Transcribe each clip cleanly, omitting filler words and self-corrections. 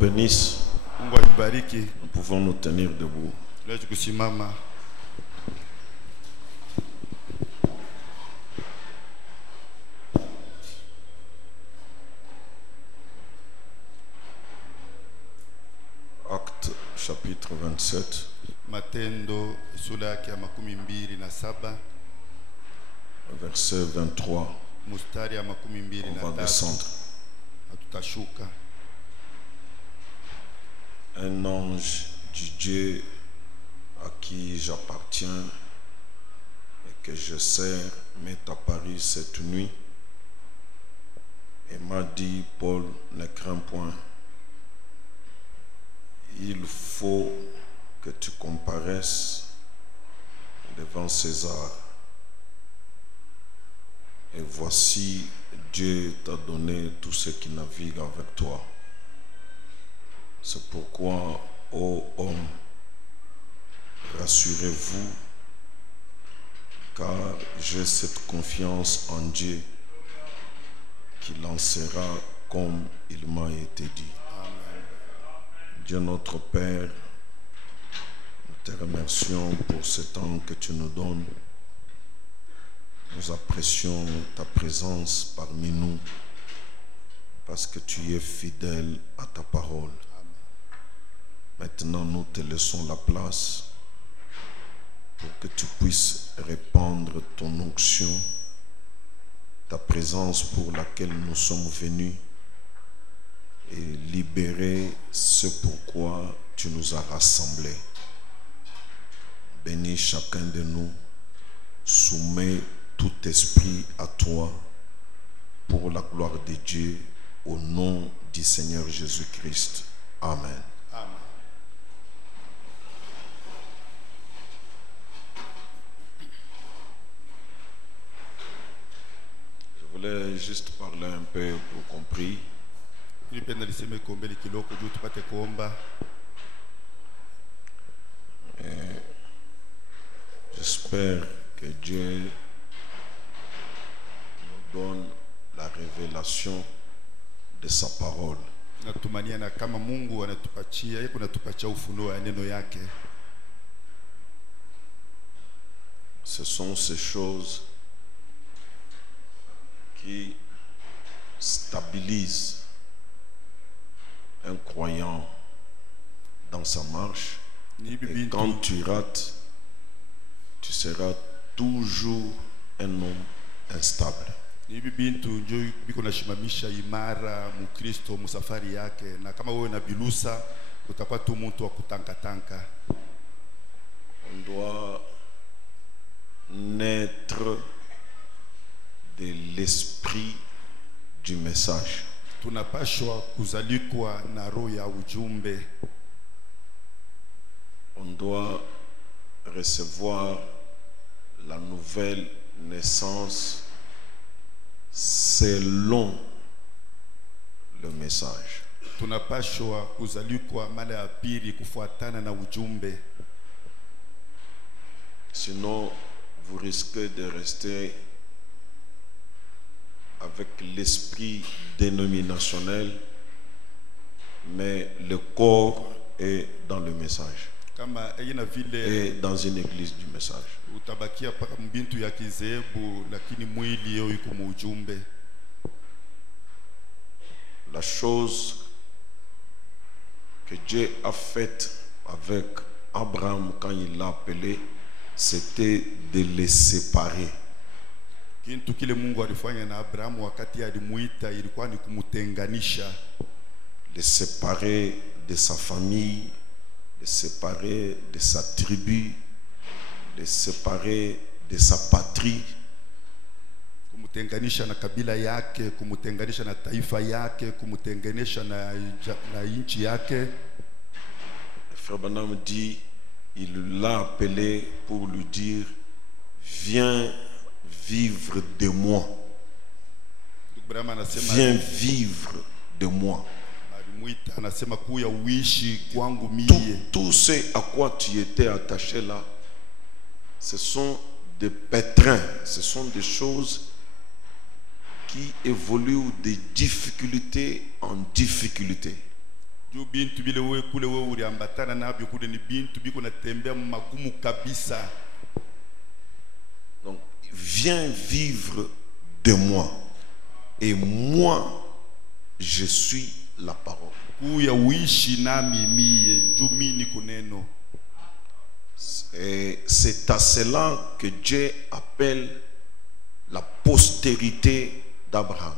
bénisse. Mungu anibariki. Nous pouvons nous tenir debout. Tunaweza kusimama. Acte chapitre 27. Matendo sura yake ya 27 Verset 23. mstari ya On va 23. descendre. Tutashuka. Un ange du Dieu à qui j'appartiens et que je sers m'est apparu cette nuit et m'a dit: Paul, ne crains point. Il faut que tu comparaisses devant César. Et voici, Dieu t'a donné tous ceux qui naviguent avec toi. C'est pourquoi, ô homme, rassurez-vous, car j'ai cette confiance en Dieu qu'il en sera comme il m'a été dit. Dieu notre Père, nous te remercions pour ce temps que tu nous donnes. Nous apprécions ta présence parmi nous parce que tu es fidèle à ta parole. Maintenant, nous te laissons la place pour que tu puisses répandre ton onction, ta présence pour laquelle nous sommes venus, et libérer ce pourquoi tu nous as rassemblés. Bénis chacun de nous, soumets tout esprit à toi pour la gloire de Dieu, au nom du Seigneur Jésus-Christ. Amen. Amen. Je voulais juste parler un peu pour qu'on prie. Nilipenda niseme kuombea kiloko juu tupate kuomba. J'espère que Dieu nous donne la révélation de sa parole. Natumania na kama Mungu anatupatia, yeye anatupatia ufunuo ya neno yake. Ce sont ces choses qui stabilisent un croyant dans sa marche. Et quand tu rates, tu seras toujours un homme instable. Hivi bintu ndio biko nashimamisha imara Mkristo msafari yake, na kama wewe na bilusa utakuwa tu mtu wa kutanka. On doit naître de l'esprit du message. Tunapashwa kuzalikwa na roho ya ujumbe. On doit recevoir la nouvelle naissance selon le message. Tunapashwa kuzalikwa mara ya pili kufuatana na ujumbe. Sinon, vous risquez de rester avec l'esprit dénominationnel, mais le corps est dans le message. Kama ina vile Et dans une église du message. utabakia paka mbintu ya kizebu, lakini mwili yao iko mu ujumbe. La chose que Dieu a faite avec Abraham quand il l'a appelé, c'était de les séparer. Kintu kile Mungu alifanya na Abrahamu wakati alimuita ilikuwa ni kumutenganisha. Les séparer de sa famille, les séparer de sa tribu, les séparer de sa patrie. Kumutenganisha na kabila yake, kumutenganisha na taifa yake, kumutenganisha na nchi yake. Le frère Branham dit, il l'a appelé pour lui dire: viens vivre de moi. Viens vivre de moi. Tout ce à quoi tu étais attaché là, ce sont des pétrins, ce sont des choses qui évoluent de difficulté en difficulté. juu bintu bile wewe kule wewe uliambatana nabyo kule ni bintu biko natembea magumu kabisa. Donc viens vivre de moi et moi je suis la parole. Kuya uishi nami mie juu mimi niko neno. Et c'est à cela que Dieu appelle la postérité d'Abraham.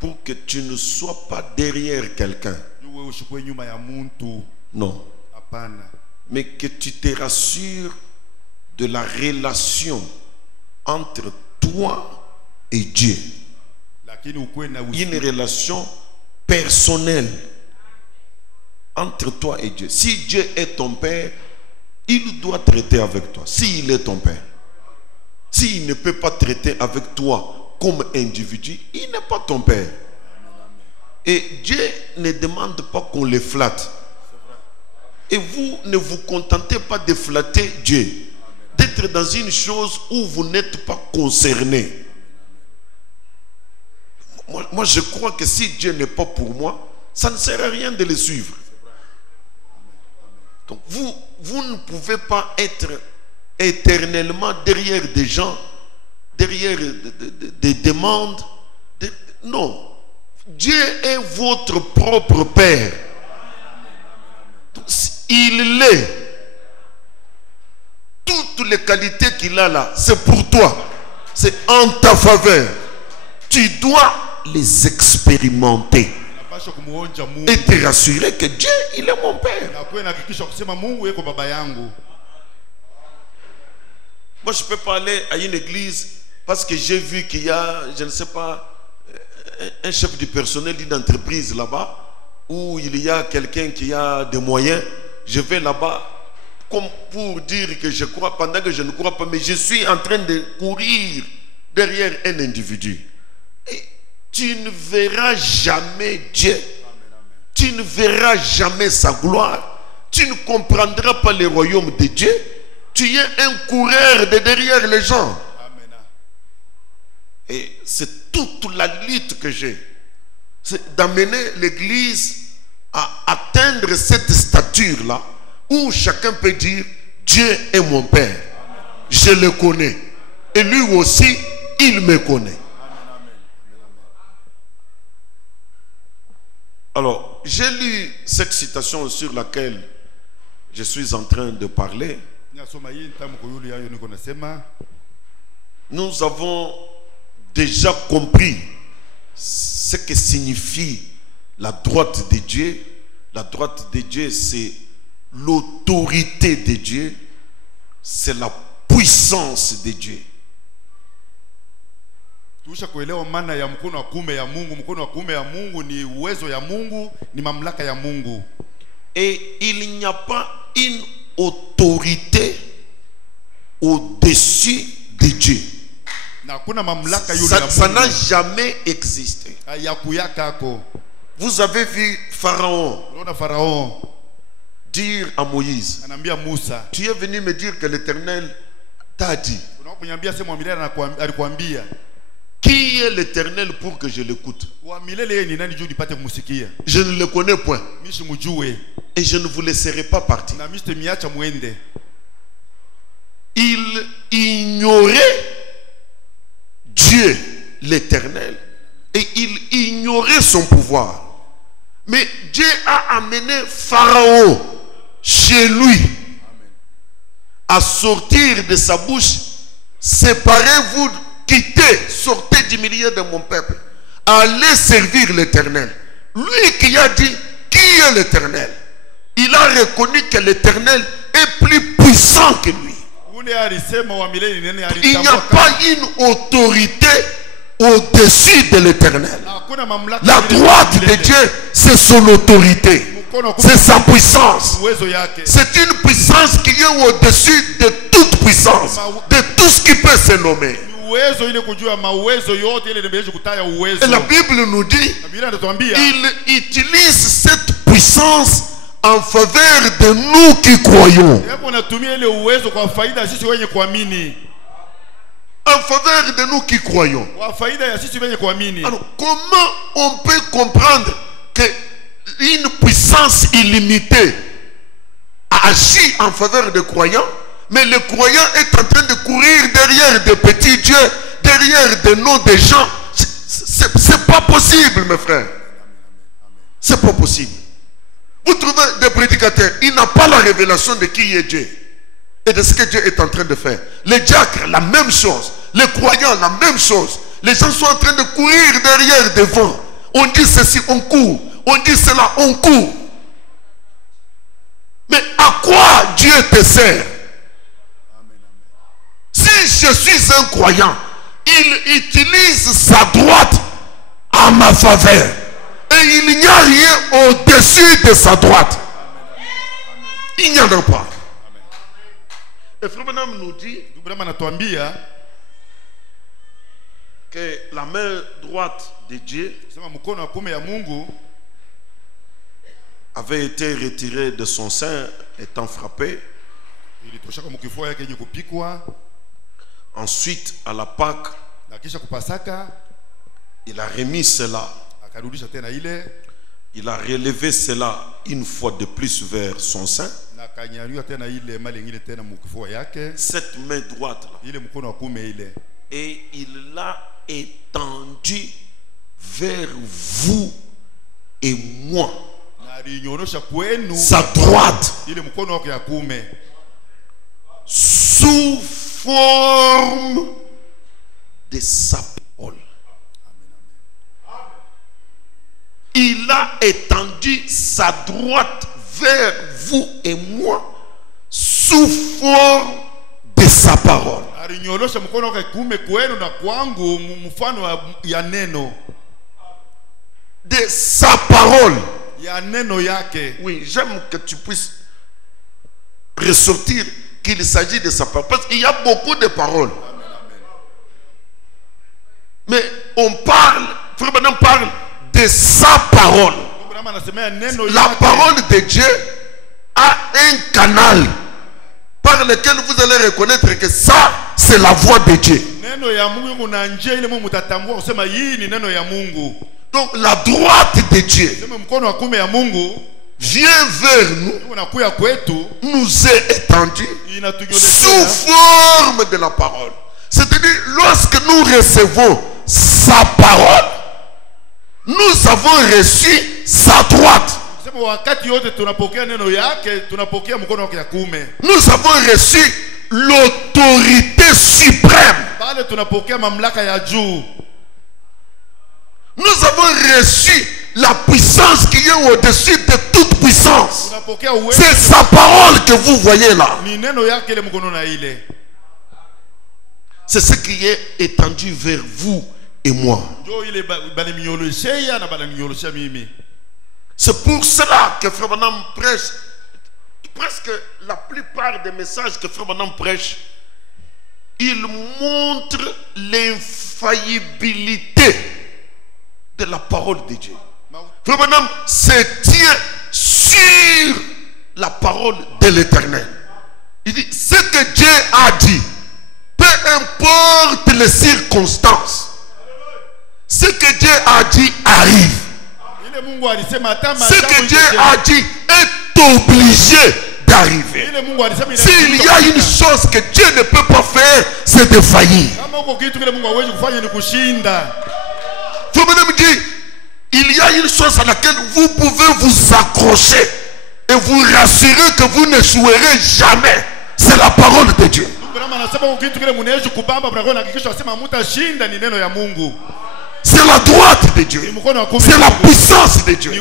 Pour que tu ne sois pas derrière quelqu'un. Non. Mais que tu te rassures de la relation entre toi et Dieu. Une relation personnelle entre toi et Dieu. Si Dieu est ton père, il doit traiter avec toi. S'il est ton père, s'il ne peut pas traiter avec toi comme individu, il n'est pas ton père. Et Dieu ne demande pas qu'on le flatte. Et vous ne vous contentez pas de flatter Dieu, d'être dans une chose où vous n'êtes pas concerné. Moi, je crois que si Dieu n'est pas pour moi, ça ne sert à rien de le suivre. Donc vous ne pouvez pas être éternellement derrière des gens, derrière des demandes. Non. Dieu est votre propre Père. Donc, il l'est. Toutes les qualités qu'il a là, c'est pour toi. C'est en ta faveur. Tu dois les expérimenter. Et te rassurer que Dieu, il est mon Père. Moi, je ne peux pas aller à une église parce que j'ai vu qu'il y a, je ne sais pas, un chef du personnel d'une entreprise là-bas, où il y a quelqu'un qui a des moyens. Je vais là-bas comme pour dire que je crois, pendant que je ne crois pas, mais je suis en train de courir derrière un individu. Et tu ne verras jamais Dieu. Tu ne verras jamais sa gloire. Tu ne comprendras pas le royaume de Dieu. Tu es un coureur de derrière les gens. Et c'est toute la lutte que j'ai. C'est d'amener l'Église à atteindre cette stature-là où chacun peut dire Dieu est mon Père. Je le connais. Et lui aussi, il me connaît. Alors, j'ai lu cette citation sur laquelle je suis en train de parler. Nous avons déjà compris ce que signifie la droite de Dieu. La droite de Dieu, c'est l'autorité de Dieu, c'est la puissance de Dieu. Tusha kuelewa maana ya mkono wa kuume ya Mungu. Mkono wa kuume ya Mungu ni uwezo ya Mungu, ni mamlaka ya Mungu. Et il n'y a pas une autorité au-dessus de Dieu. Na kuna mamlaka yule ya Mungu. Ça n'a jamais existé. Hayakuyakako. Vous avez vu Pharaon. Unaona Pharaon dire à Moïse, anambia Musa, tu es venu me dire que l'Éternel t'a dit. Unakunyambia sema milele alikwambia. Qui est l'Éternel pour que je l'écoute? Je ne le connais point. Et je ne vous laisserai pas partir. Il ignorait Dieu, l'Éternel, et il ignorait son pouvoir. Mais Dieu a amené Pharaon chez lui à sortir de sa bouche. Séparez-vous, quittez, sortez du milieu de mon peuple. Allez servir l'Éternel. Lui qui a dit, qui est l'Éternel? Il a reconnu que l'Éternel est plus puissant que lui. Il n'y a pas une autorité au-dessus de l'Éternel. La droite de Dieu, c'est son autorité. C'est sa puissance. C'est une puissance qui est au-dessus de toute puissance, de tout ce qui peut se nommer. Et la Bible nous dit, il utilise cette puissance en faveur de nous qui croyons. en faveur de nous qui croyons. Alors, comment on peut comprendre qu'une puissance illimitée agit en faveur des croyants, mais le croyant est en train de courir derrière des petits dieux, derrière des noms des gens? C'est pas possible, mes frères. C'est pas possible. Vous trouvez des prédicateurs, ils n'ont pas la révélation de qui est Dieu et de ce que Dieu est en train de faire. Les diacres, la même chose. Les croyants, la même chose. Les gens sont en train de courir derrière des vents. On dit ceci, on court. On dit cela, on court. Mais à quoi Dieu te sert? Si je suis un croyant, il utilise sa droite à ma faveur. Et il n'y a rien au-dessus de sa droite. Il n'y en a pas. Et Frère Branham nous dit que la main droite de Dieu avait été retirée de son sein étant frappé. Ensuite, à la Pâque, il a remis cela. Il a relevé cela une fois de plus vers son sein. Cette main droite là. Et il l'a étendue vers vous et moi. Sa droite. Sous forme de sa parole. Il a étendu sa droite vers vous et moi sous forme de sa parole. De sa parole. Oui, j'aime que tu puisses ressortir qu'il s'agit de sa parole. Parce qu'il y a beaucoup de paroles. Mais on parle, Frère Branham parle de sa parole. La parole de Dieu a un canal par lequel vous allez reconnaître que ça, c'est la voix de Dieu. Donc la droite de Dieu vient vers nous, nous est étendue sous forme de la parole. C'est-à-dire, lorsque nous recevons sa parole, nous avons reçu sa droite. Nous avons reçu l'autorité suprême. Nous avons reçu la puissance qui est au-dessus de toute puissance. C'est sa parole que vous voyez là. C'est ce qui est étendu vers vous et moi. C'est pour cela que Frère Branham prêche. Presque la plupart des messages que Frère Branham prêche, il montre l'infaillibilité de la parole de Dieu. Frère Branham se tient sur la parole de l'Éternel. Il dit, ce que Dieu a dit, peu importe les circonstances, ce que Dieu a dit arrive. Ce que Dieu a dit est obligé d'arriver. S'il y a une chose que Dieu ne peut pas faire, c'est de faillir. Frère Branham dit, il y a une chose à laquelle vous pouvez vous accrocher et vous rassurer que vous ne jouerez jamais. C'est la parole de Dieu. C'est la droite de Dieu. C'est la puissance de Dieu.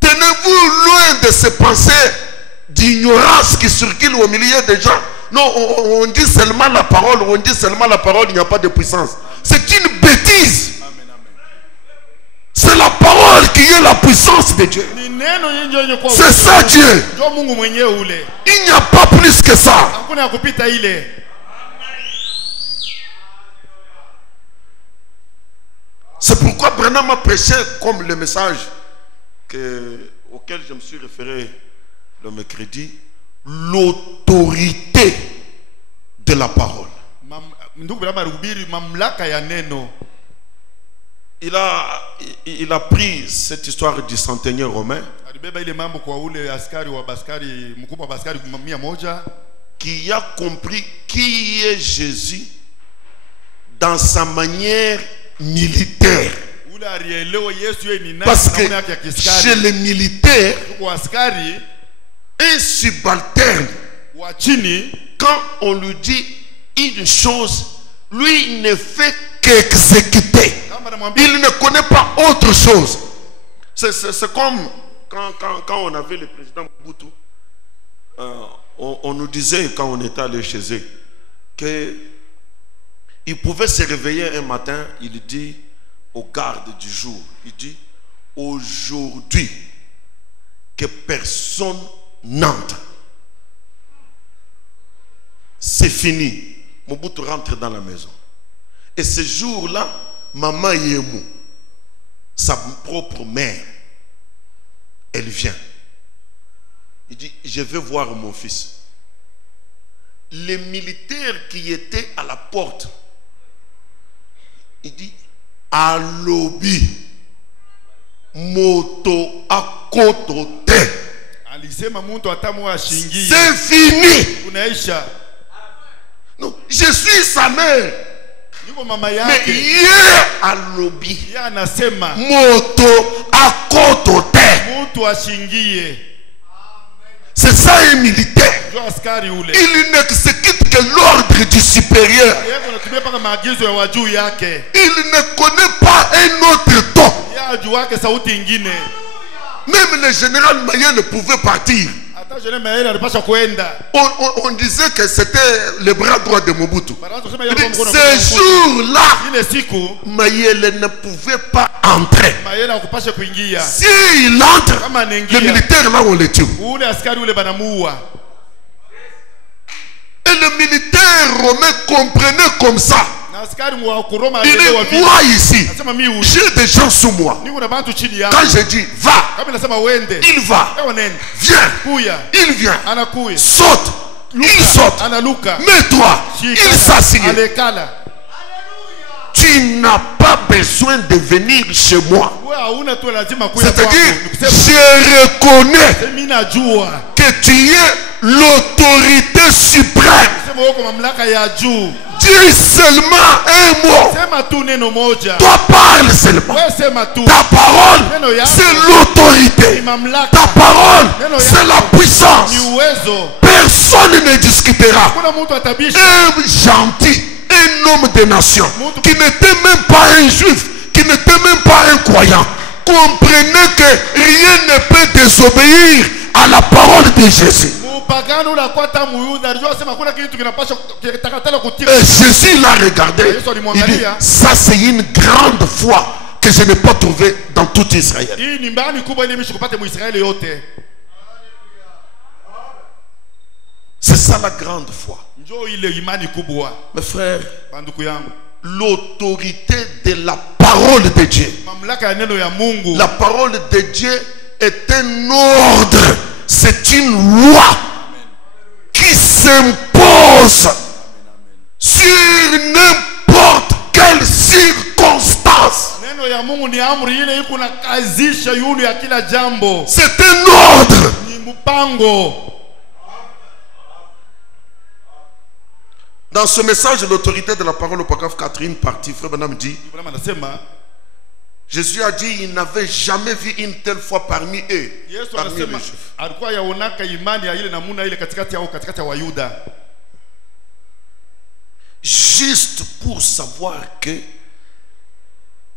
Tenez-vous loin de ces pensées d'ignorance qui circulent au milieu des gens. Non, on dit seulement la parole, on dit seulement la parole, il n'y a pas de puissance. C'est une bêtise. C'est la parole qui est la puissance de Dieu. C'est ça Dieu. Il n'y a pas plus que ça. C'est pourquoi Branham a prêché comme le message auquel je me suis référé le mercredi. l'autorité de la parole. Il a pris cette histoire du centenier romain qui a compris qui est Jésus dans sa manière militaire. Parce que chez les militaires, un subalterne, quand on lui dit une chose, lui il ne fait qu'exécuter. Il ne connaît pas autre chose. C'est comme quand on avait le président Mobutu, on nous disait quand on était allé chez eux qu'il pouvait se réveiller un matin, il dit au garde du jour, il dit aujourd'hui que personne n'entre. C'est fini. Mobutu rentre dans la maison. Et ce jour-là, maman Yemou, sa propre mère, elle vient. Il dit, je vais voir mon fils. Les militaires qui étaient à la porte, il dit, à l'obi, moto à kotote. C'est fini. Non, je suis sa mère. Mais hier à l'obi, moto à kotote. C'est ça un militaire. Il n'exécute que l'ordre du supérieur. Il ne connaît pas un autre ton. Même le général Maya ne pouvait partir. On disait que c'était le bras droit de Mobutu. Ce jour-là, Mayele ne pouvait pas entrer. S'il entre, les militaires là on les tue. Et le militaire romain comprenait comme ça. Il dit, moi ici, j'ai des gens sous moi. Quand je dis va, il va. Viens, il vient. Saute, il saute. Mets-toi, il s'assied. Tu n'as pas besoin de venir chez moi. C'est-à-dire, je reconnais que tu es l'autorité suprême. Dis seulement un mot. Toi parle seulement. Ta parole, c'est l'autorité. Ta parole, c'est la puissance. Personne ne discutera. Un gentil, un homme de nation, qui n'était même pas un juif, qui n'était même pas un croyant, comprenait que rien ne peut désobéir à la parole de Jésus. Et Jésus l'a regardé. Il dit, ça c'est une grande foi que je n'ai pas trouvée dans tout Israël. C'est ça la grande foi. Mes frères, l'autorité de la parole de Dieu. La parole de Dieu est un ordre. C'est une loi qui s'impose sur n'importe quelle circonstance. C'est un ordre. Dans ce message de l'autorité de la parole au paragraphe 4e partie, Frère Branham dit, Jésus a dit il n'avait jamais vu une telle foi parmi eux, parmi les Juifs. Juste pour savoir que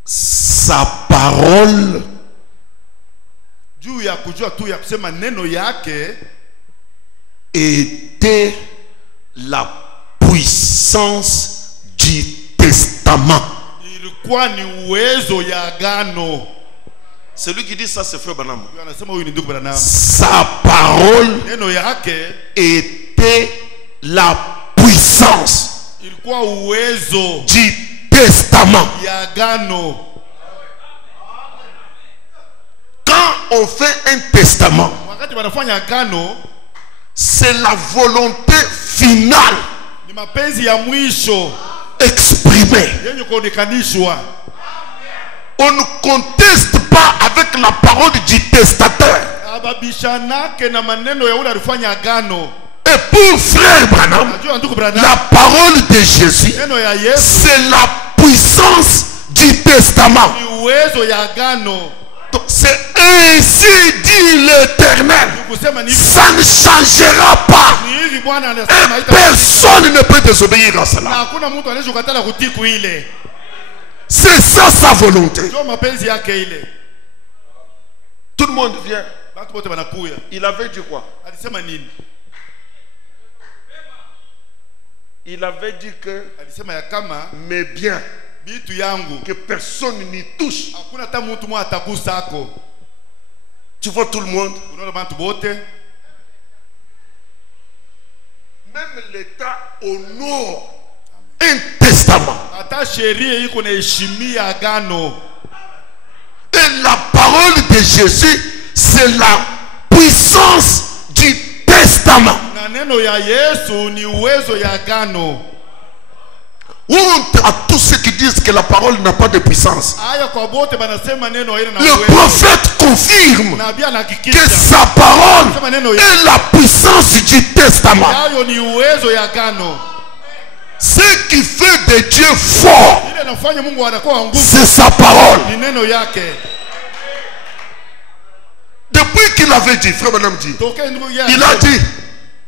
sa parole était la puissance du testament. Celui qui dit ça, c'est Frère Branham. Sa parole était la puissance du testament. Quand on fait un testament, c'est la volonté finale Ni mapenzi ya mwisho exprimée. yenye kuonekanishwa. On ne conteste pas avec la parole du testateur. Ababishanake na maneno ya ule alifanya agano. Et pour frère Branham, Najua ndugu Branham, la parole de Jésus, neno ya Yesu c'est la puissance du testament. ni uwezo ya agano. Donc, c'est ainsi dit l'Éternel. Kusema ni Ça ne changera pas. hivi Bwana anasema Et haita. personne ne peut désobéir à Na cela. hakuna mtu anaweza kukatala kutiku ile. C'est ça sa volonté. Ndio mapenzi yake ile. Tout le monde vient. Watu wote wanakuya. Il avait dit quoi? Alisema nini? Il avait dit que Alisema ya kama mes biens, bitu yangu que personne n'y touche. hakuna hata mtu mmoja atakusako. Tu vois tout le monde. Unaona bantu bote, Même l'État honore un testament. hata sheria iko na heshimia agano. Et la parole de Jésus, c'est la puissance du testament. Na neno ya Yesu ni uwezo ya agano. Honte à tous ceux qui disent que la parole n'a pas de puissance. Aya kwa bote banasema neno haina na Le uwezo. prophète confirme Nabii que anahakikisha sa parole Sema neno ya est la puissance du testament. yayo ni uwezo ya agano. Ce qui fait de Dieu fort, Ile inafanya Mungu anakuwa nguvu c'est sa parole. ni neno yake. Depuis qu'il avait dit, frère Branham dit, Tokea ndugu yake. il a dit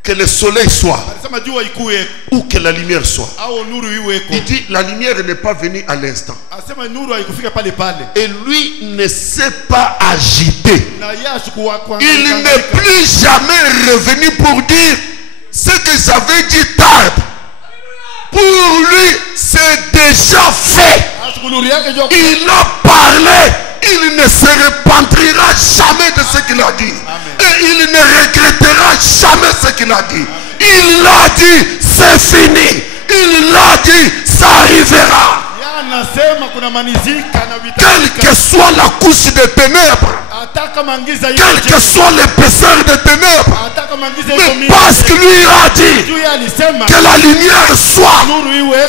que le soleil soit Alisema jua ikuwe ou que la lumière soit. au nuru iweko. Il dit la lumière n'est pas venue à l'instant. Asema nuru haikufika pale pale. Et lui ne s'est pas agité. Na yashu kwa Il n'est plus jamais revenu pour dire ce que j'avais dit tard. Pour lui, c'est déjà fait. Il a parlé. Il ne se repentira jamais de ce qu'il a dit. Et il ne regrettera jamais ce qu'il a dit. Il l'a dit, c'est fini. Il l'a dit, ça arrivera. Quelle que soit la couche de ténèbres, quel que soit l'épaisseur des ténèbres, mais parce que lui a dit que la lumière soit,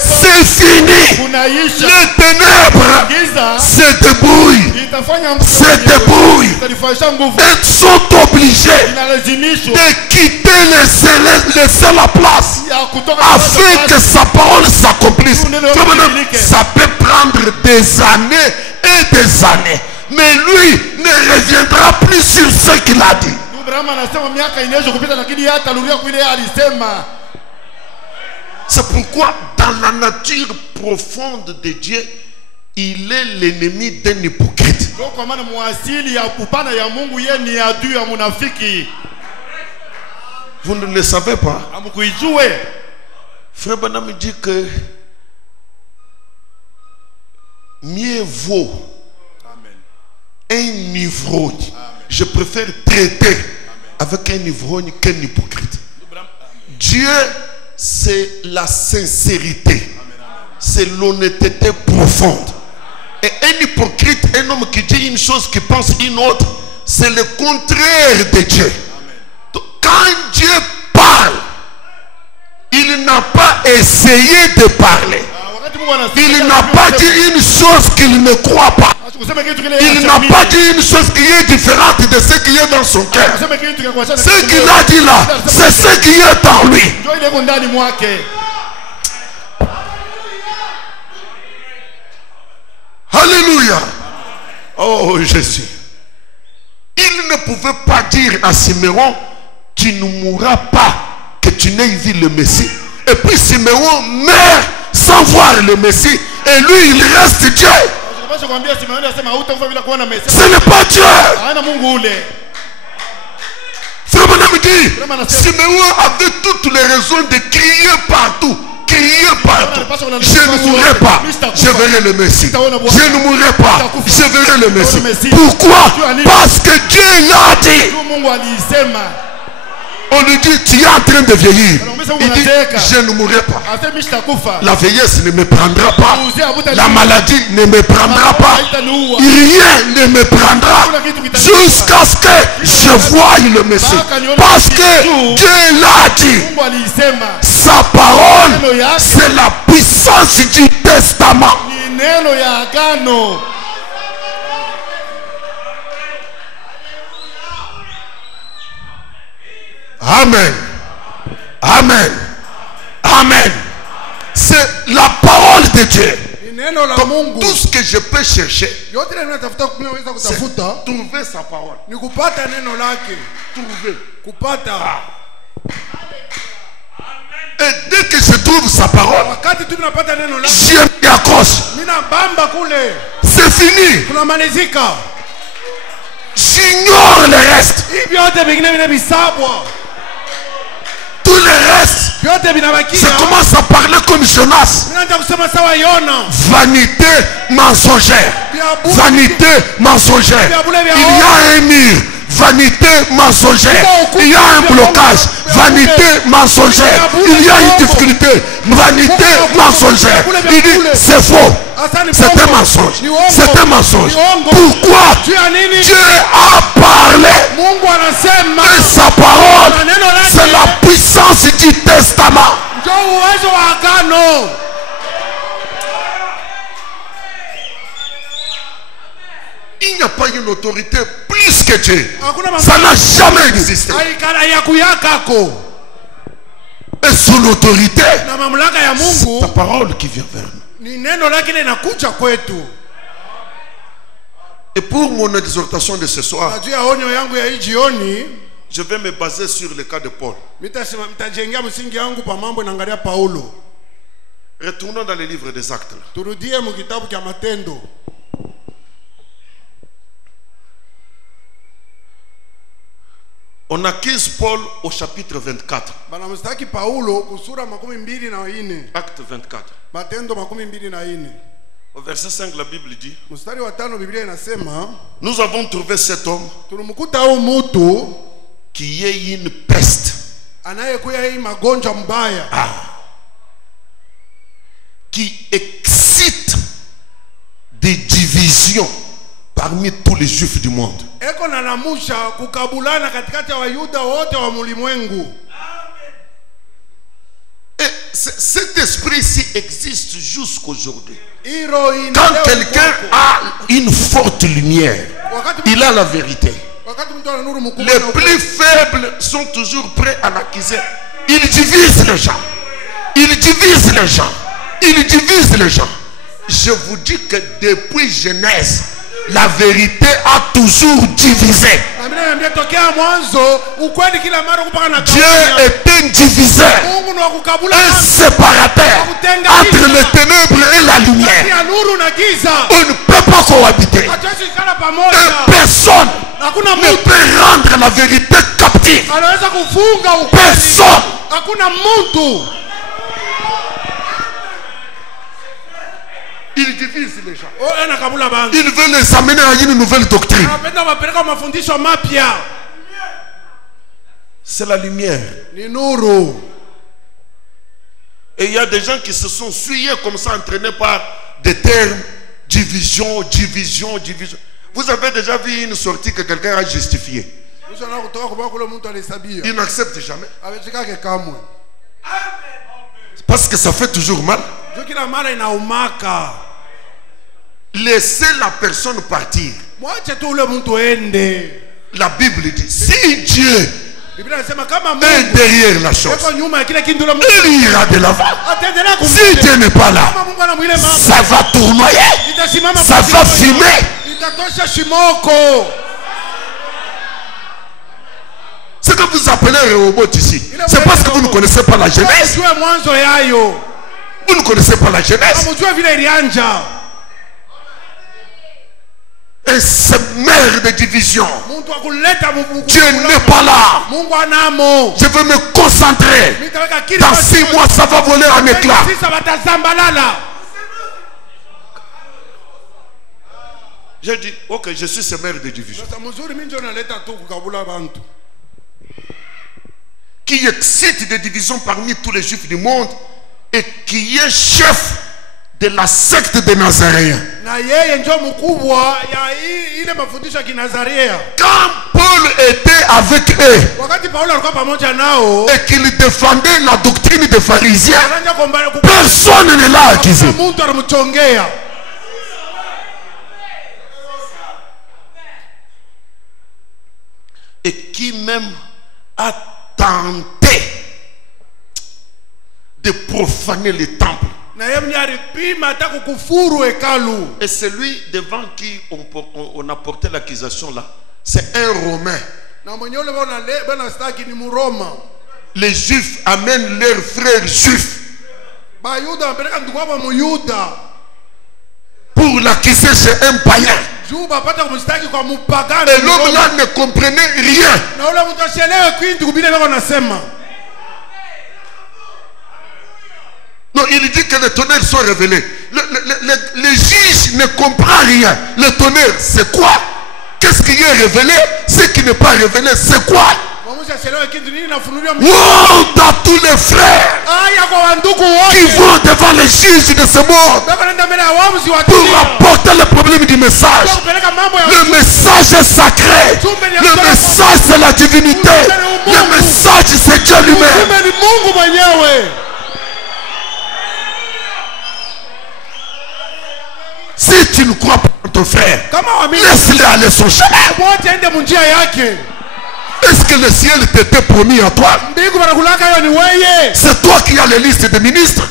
c'est fini. Les ténèbres se débrouillent. Ils sont obligés de quitter laisser la place afin que sa parole s'accomplisse. Ça peut prendre des années et des années, mais lui ne reviendra plus sur ce qu'il a dit. C'est pourquoi dans la nature profonde de Dieu, il est l'ennemi d'un hypocrite. Vous ne le savez pas? Frère Branham dit que mieux vaut un ivrogne. Je préfère traiter avec un ivrogne qu'un hypocrite. Dieu, c'est la sincérité, c'est l'honnêteté profonde. Et un hypocrite, un homme qui dit une chose, qui pense une autre, c'est le contraire de Dieu. Donc, quand Dieu parle, il n'a pas essayé de parler. Il n'a pas dit une chose qu'il ne croit pas. Il n'a pas dit une chose qui est différente de ce qui est dans son cœur. Ce qu'il a dit là, c'est ce qui est en lui. Alléluia. Oh Jésus. Il ne pouvait pas dire à Siméon, tu ne mourras pas, que tu n'aies vu le Messie. Et puis Siméon meurt sans voir le Messie. Et lui, il reste Dieu. Ce n'est pas Dieu. Frère Branham dit, Siméon avait toutes les raisons de crier partout. Crier partout. Je ne mourrai pas, je verrai le Messie. Je ne mourrai pas, je verrai le Messie. Pourquoi? Parce que Dieu l'a dit. On On lui dit, tu es en train de vieillir. Il dit, je ne mourrai pas. La vieillesse ne me prendra pas. La maladie ne me prendra pas. Rien ne me prendra jusqu'à ce que je voie le Messie. Parce que Dieu l'a dit. Sa parole, c'est la puissance du testament. Amen. Amen. Amen. C'est la parole de Dieu. Donc, tout ce que je peux chercher, c'est trouver sa parole. Trouver. Et dès que je trouve sa parole, je m'y accroche. C'est fini. J'ignore le reste. Tout le reste, je commence à parler comme Jonas. Vanité mensongère. Vanité mensongère. Il y a un mur. Vanité mensongère. Il y a un blocage. Vanité mensongère. Il y a une difficulté. Vanité mensongère. Il dit c'est faux. C'est un mensonge. C'est un mensonge. Pourquoi Dieu a parlé? Et sa parole, c'est la puissance du testament. Il n'y a pas une autorité plus que Dieu. Ça n'a jamais existé. Et sous l'autorité, c'est ta parole qui vient vers nous. Et pour mon exhortation de ce soir, je vais me baser sur le cas de Paul. Retournons dans les livres des Actes. On accuse Paul au chapitre 24. Acte 24. Au verset 5, la Bible dit: nous avons trouvé cet homme qui est une peste, qui excite des divisions parmi tous les juifs du monde. Et cet esprit-ci existe jusqu'aujourd'hui. Quand quelqu'un a une forte lumière, il a la vérité. Les plus faibles sont toujours prêts à l'accuser. Ils divisent les gens. Ils divisent les gens. Ils divisent les gens. Je vous dis que depuis Genèse, la vérité a toujours divisé. Dieu est un diviseur, un séparateur entre les ténèbres et la lumière. On ne peut pas cohabiter. Et personne ne peut rendre la vérité captive. Personne. Il divise les gens. Il veut les amener à une nouvelle doctrine. C'est la lumière. Et il y a des gens qui se sont suyés comme ça, entraînés par des termes division, division, division. Vous avez déjà vu une sortie que quelqu'un a justifiée? Il n'accepte jamais. Parce que ça fait toujours mal. Laissez la personne partir. La Bible dit, si Dieu est derrière la chose, il ira de l'avant. Si Dieu n'est pas là, ça va tournoyer, ça va fumer. Ce que vous appelez Rehoboth ici, c'est parce que vous ne connaissez pas la Genèse. Vous ne connaissez pas la Genèse. Et c'est mère de division. Dieu n'est pas là. Je veux me concentrer. Dans 6 mois, ça va voler en éclats. J'ai dit, ok, je suis ce mère de division. qui excite des divisions parmi tous les juifs du monde et qui est chef de la secte des Nazaréens. Quand Paul était avec eux et qu'il défendait la doctrine des pharisiens, personne ne l'a accusé. Et qui même a tenté de profaner le temple. Et celui devant qui on a porté l'accusation là, c'est un Romain. Les Juifs amènent leurs frères juifs pour l'accuser chez un païen. Et l'homme là ne comprenait rien. Non, il dit que les tonnerres sont révélés. Les juges ne comprennent rien. Le tonnerre, c'est quoi? Qu'est-ce qui est révélé? Ce qui n'est pas révélé, c'est quoi? Oh, dans tous les frères qui vont devant les juges de ce monde pour apporter le problème du message. Le message est sacré. Le message, c'est la divinité. Le message, c'est Dieu lui-même. Si tu ne crois pas en ton frère, laisse-le aller son chemin. Est-ce que le ciel t'était promis à toi? C'est toi qui as les listes des ministres.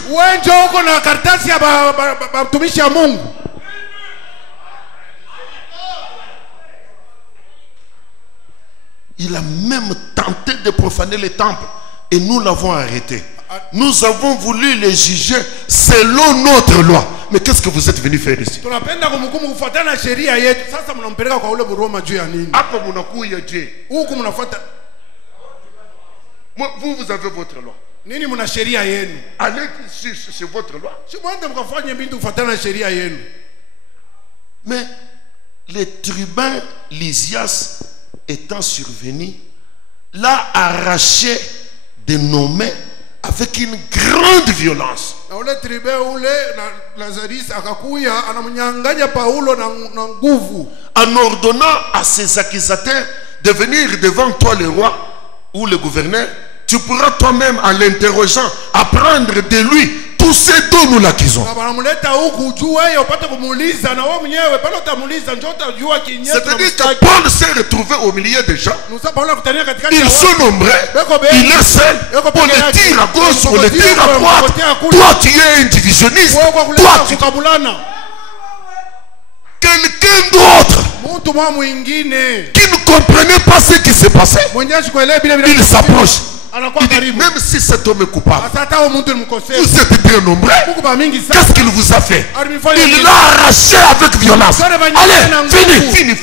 Il a même tenté de profaner le temple et nous l'avons arrêté. Nous avons voulu les juger selon notre loi. Mais qu'est-ce que vous êtes venu faire ici? Vous avez votre loi. Allez sur votre loi. Mais les tribuns Lysias étant survenu, l'a arraché de nos mains avec une grande violence. En ordonnant à ses accusateurs de venir devant toi le roi ou le gouverneur, tu pourras toi-même en l'interrogeant apprendre de lui tout ce dont nous l'accusons. C'est-à-dire que Paul s'est retrouvé au milieu des gens. Ils sont nombreux. Il est seul. On le tire à gauche, on le tire à droite. Toi tu es un divisionniste. Toi tu... Quelqu'un d'autre qui ne comprenait pas ce qui s'est passé, il s'approche. Il dit, même si cet homme est coupable, vous êtes très nombreux, qu'est-ce qu'il vous a fait? Il l'a arraché avec violence. Allez, fini.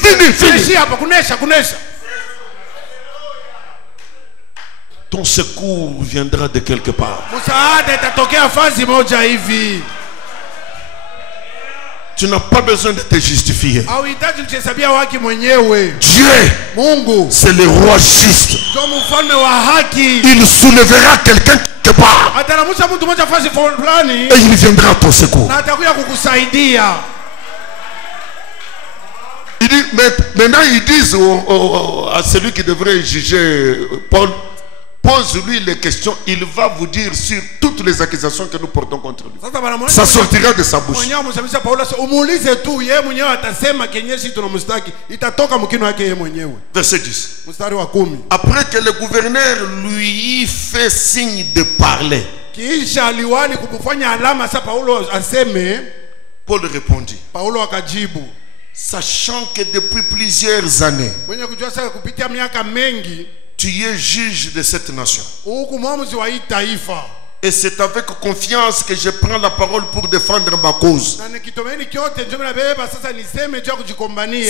Ton secours viendra de quelque part. Tu n'as pas besoin de te justifier. Dieu, c'est le roi juste. Il soulèvera quelqu'un quelque part. Et il viendra à ton secours. Il dit, maintenant ils disent à celui qui devrait juger Paul, pose-lui les questions, il va vous dire sur toutes les accusations que nous portons contre lui. Ça sortira de sa bouche. Verset 10. Après que le gouverneur lui fait signe de parler, Paul répondit, sachant que depuis plusieurs années, tu es juge de cette nation. Et c'est avec confiance que je prends la parole pour défendre ma cause.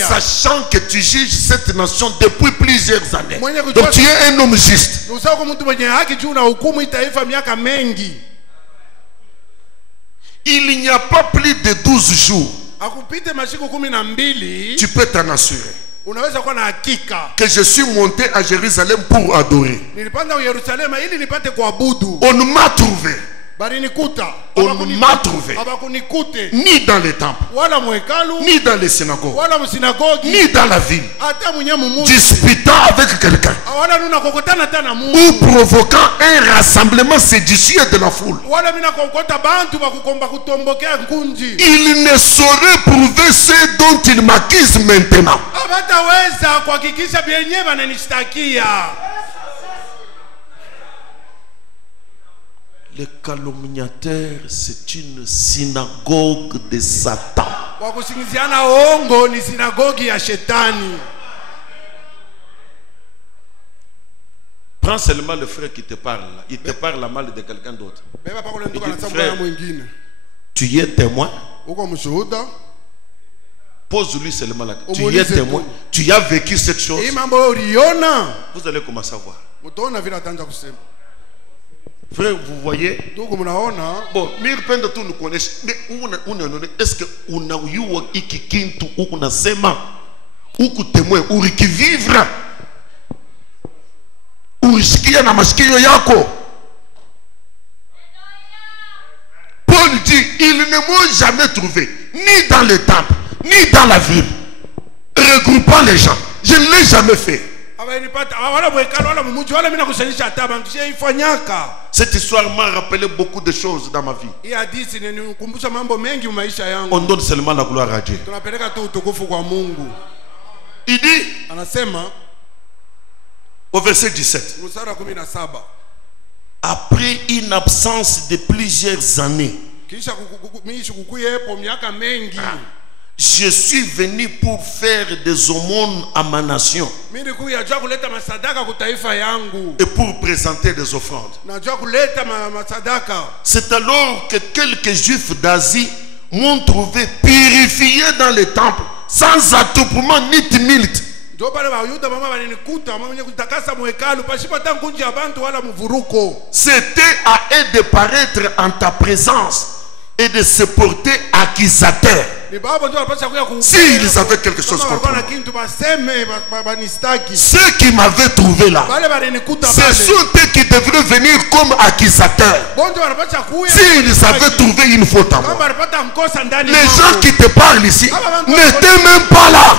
Sachant que tu juges cette nation depuis plusieurs années. Donc tu es un homme juste. Il n'y a pas plus de 12 jours. Tu peux t'en assurer unaweza kuwa na hakika que je suis monté à Jérusalem pour adorer. nilipanda Yerusalema ili nipate kuabudu. On ne m'a trouvé. Bali nikuta. On ne m'a trouvé. Habakunikute. Ni dans les temples. Wala mwekalu. Ni dans les synagogues. Wala msinagogi. Ni dans la ville. Hata mwenye mumuji. Disputant avec quelqu'un. Wala nuna kokotana tana Mungu. Ou provoquant un rassemblement séditieux de la foule. Wala mina kokota bantu bakukomba kutombokea nkunji. Il ne saurait prouver ce dont il m'accuse maintenant. Abataweza kuhakikisha bienye bananishtakia. Les calomniateurs, c'est une synagogue de Satan. Wakusingiziana ongo ni sinagogi ya shetani. Prends seulement le frère qui te parle. Il te parle mal de quelqu'un d'autre. Frère, tu y es témoin. Pose-lui seulement la question. Tu y es témoin. Tu as vécu cette chose. Vous allez commencer à voir. Frère, vous voyez? Bon, mirpenda tu nous connaissons. Mais est-ce que on a eu iki kintu ou na sema ou témoin ou qui vivre ou sikia na masikio yako? Paul dit, ils ne m'ont jamais trouvé ni dans le temple ni dans la ville regroupant les gens. Je ne l'ai jamais fait. Cette histoire m'a rappelé beaucoup de choses dans ma vie. On donne seulement la gloire à Dieu. Il dit au verset 17, après une absence de plusieurs années, je suis venu pour faire des aumônes à ma nation et pour présenter des offrandes. C'est alors que quelques juifs d'Asie m'ont trouvé purifié dans les temples sans attroupement ni tumulte. C'était à eux de paraître en ta présence et de se porter accusateur. S'ils avaient quelque chose contre moi. Ceux qui m'avaient trouvé là, ce sont eux qui devraient venir comme accusateurs. S'ils avaient trouvé une faute en moi. Les gens qui te parlent ici n'étaient même pas là.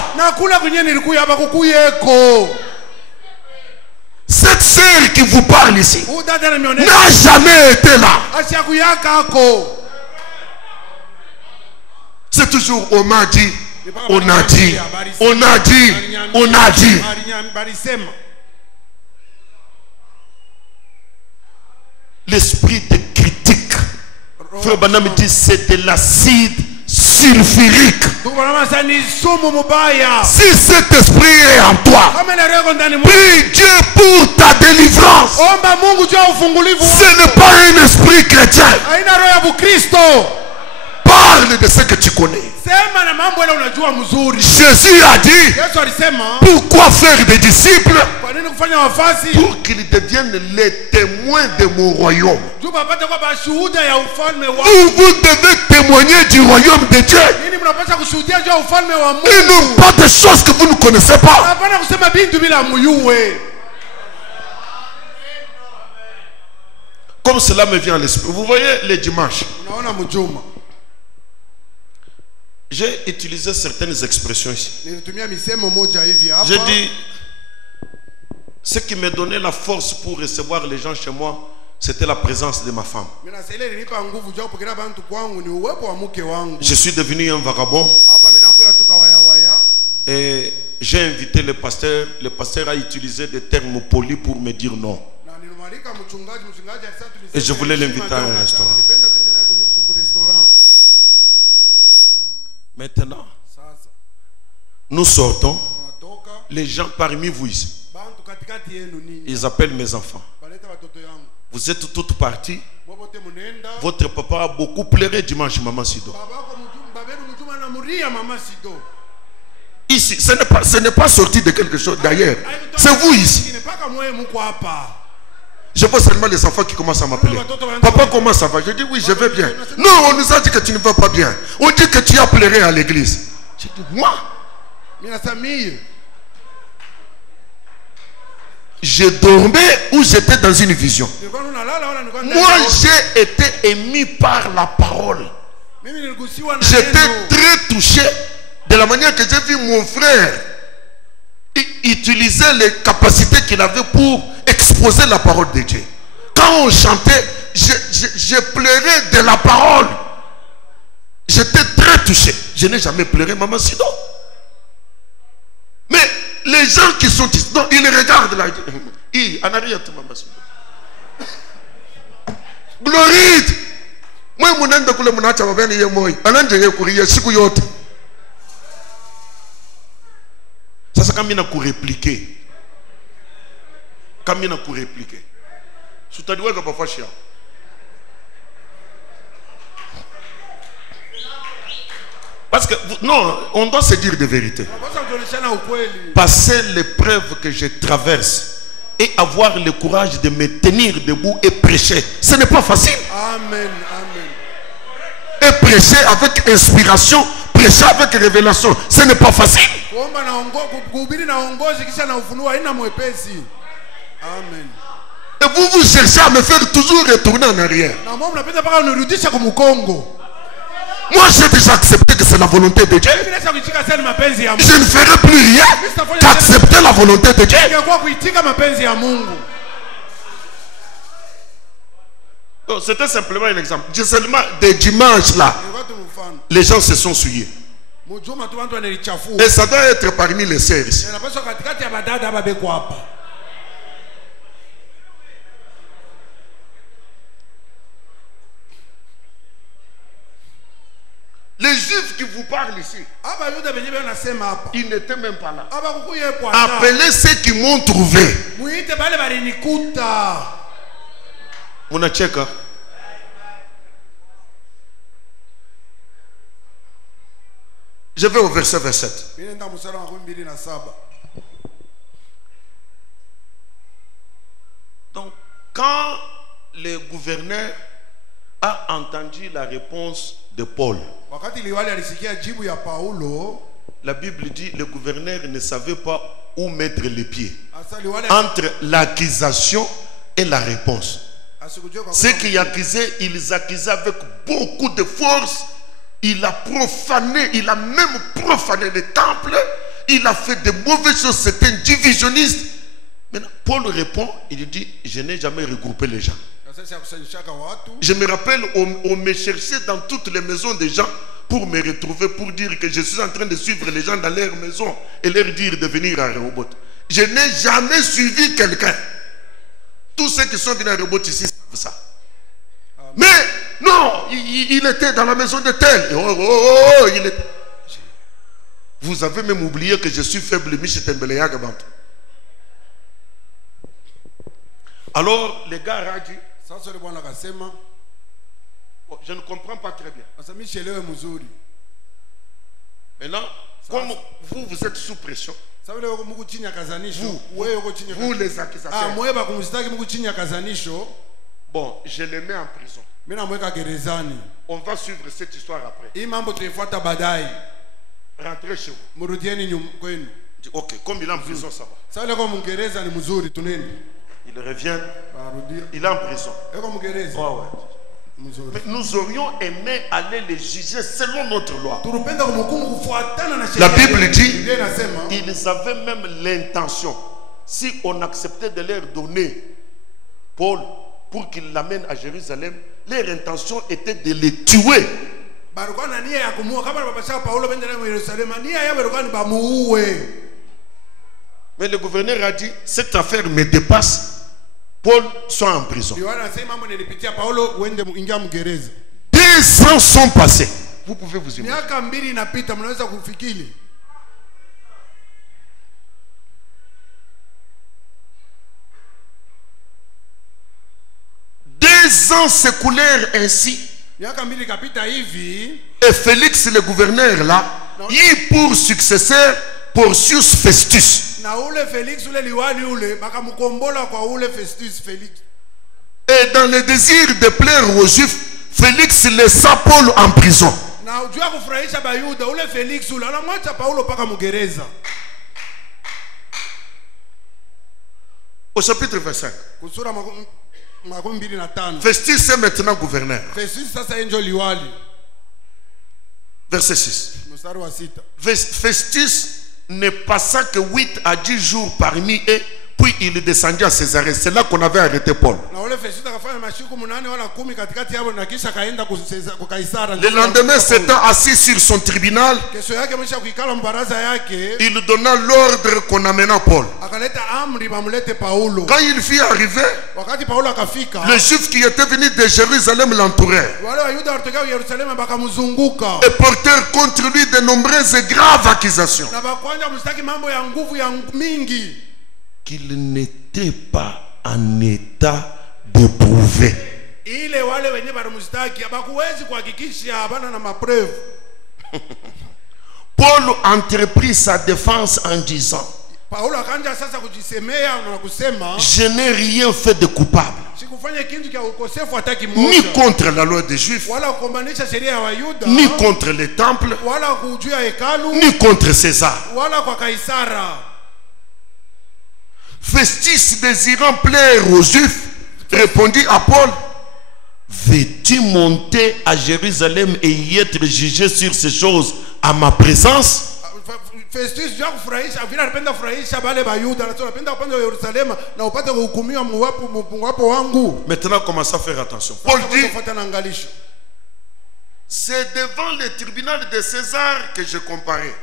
Cette sœur qui vous parle ici n'a jamais été là. C'est toujours on m'a dit, on a dit, on a dit, on a dit. L'esprit de critique, Frère Branham dit, c'est de l'acide sulfurique. Si cet esprit est en toi, prie Dieu pour ta délivrance. Ce n'est pas un esprit chrétien. Parle de ce que tu connais. Jésus a dit, pourquoi faire des disciples? Pour qu'ils deviennent les témoins de mon royaume. Vous devez témoigner du royaume de Dieu. Ils n'ont pas de choses que vous ne connaissez pas. Comme cela me vient à l'esprit. Vous voyez les dimanches, j'ai utilisé certaines expressions ici. J'ai dit, ce qui me donnait la force pour recevoir les gens chez moi, c'était la présence de ma femme. Je suis devenu un vagabond. Et j'ai invité le pasteur. Le pasteur a utilisé des termes polis pour me dire non. Et je voulais l'inviter à un restaurant. Maintenant, nous sortons. Les gens parmi vous ici, ils appellent mes enfants. Vous êtes toutes parties. Votre papa a beaucoup pleuré dimanche, Maman Sido. Ici, ce n'est pas sorti de quelque chose d'ailleurs. C'est vous ici. Je vois seulement les enfants qui commencent à m'appeler. Papa, comment ça va? Je dis oui, je vais bien. Non, on nous a dit que tu ne vas pas bien. On dit que tu as pleuré à l'église. Je dis moi? je dormais ou j'étais dans une vision. Moi, j'ai été émis par la parole. J'étais très touché de la manière que j'ai vu mon frère utiliser les capacités qu'il avait pour exposer la parole de Dieu. Quand on chantait, je pleurais de la parole. J'étais très touché. Je n'ai jamais pleuré, maman Sido. Mais les gens qui sont ici, non, ils regardent là. En arrière, maman Sido. Glory. Moi, je suis kule munacha mabeni ye moi. Ananje kuriye siku yote. Sasa kama mina kurepliquer. Kama mina kurepliquer. Sutadiweka parfois chia. Parce que non, on doit se dire de vérité. Passer l'épreuve que je traverse et avoir le courage de me tenir debout et prêcher, ce n'est pas facile. Amen, amen. Et prêcher avec inspiration, prêcher avec révélation, ce n'est pas facile. Amen. Et vous cherchez à me faire toujours retourner en arrière. Moi j'ai déjà accepté que c'est la volonté de Dieu. Je ne ferai plus rien qu'accepter la volonté de Dieu. C'était simplement un exemple. Seulement des dimanches là, les gens se sont souillés. Et ça doit être parmi les sœurs ici. Les Juifs qui vous parlent ici, ils n'étaient même pas là. Appelez ceux qui m'ont trouvé. Munacheka. Je vais au verset 27. Donc, quand le gouverneur a entendu la réponse de Paul, la Bible dit le gouverneur ne savait pas où mettre les pieds entre l'accusation et la réponse. Ceux qui accusaient, ils accusaient avec beaucoup de force. Il a profané, il a même profané le temple. Il a fait de mauvaises choses. C'est un divisionniste. Maintenant, Paul répond, il dit, je n'ai jamais regroupé les gens. Je me rappelle, on me cherchait dans toutes les maisons des gens pour me retrouver, pour dire que je suis en train de suivre les gens dans leur maison et leur dire de venir à Rehoboth. Je n'ai jamais suivi quelqu'un. Tous ceux qui sont venus à Rehoboth ici savent ça. Mais non, il était dans la maison de tel. Il était... Vous avez même oublié que je suis faible. Alors, les gars ont dit, bon, je ne comprends pas très bien. Maintenant, comme vous êtes sous pression, vous les accusateurs, bon, je les mets en prison. On va suivre cette histoire après. Rentrez chez vous. Ok, comme il est en prison, ça va. Il revient, il est en prison. Oh, ouais. Mais nous aurions aimé aller les juger selon notre loi. La Bible dit, ils avaient même l'intention, si on acceptait de leur donner Paul pour qu'il l'amène à Jérusalem, leur intention était de les tuer. Mais le gouverneur a dit, cette affaire me dépasse. Paul soit en prison. 2 ans sont passés. Vous pouvez vous imaginer. 2 ans s'écoulèrent ainsi. Et Félix le gouverneur là, il pour successeur Porcius Festus. Et dans le désir de plaire aux Juifs, Félix laissa Paul en prison. Au chapitre 25. kusura makumi mbili na tano. Festus est maintenant gouverneur. Festus sasa enjo liwali. Verset 6. Mstari wa 6. Festus ne passa que 8 à 10 jours parmi eux, puis il descendit à Césarée. C'est là qu'on avait arrêté Paul. Le lendemain, s'étant assis sur son tribunal, il donna l'ordre qu'on amena Paul. Quand il fut arrivé, les Juifs qui étaient venus de Jérusalem l'entourèrent et portèrent contre lui de nombreuses et graves accusations. Qu'il n'était pas en état de prouver. Paul entreprit sa défense en disant: je n'ai rien fait de coupable, ni contre la loi des Juifs, ni contre les temples, ni contre César. Festus, désirant plaire aux Juifs, répondit à Paul: veux-tu monter à Jérusalem et y être jugé sur ces choses à ma présence? Maintenant, commence à faire attention. Paul dit: c'est devant le tribunal de César que je comparais.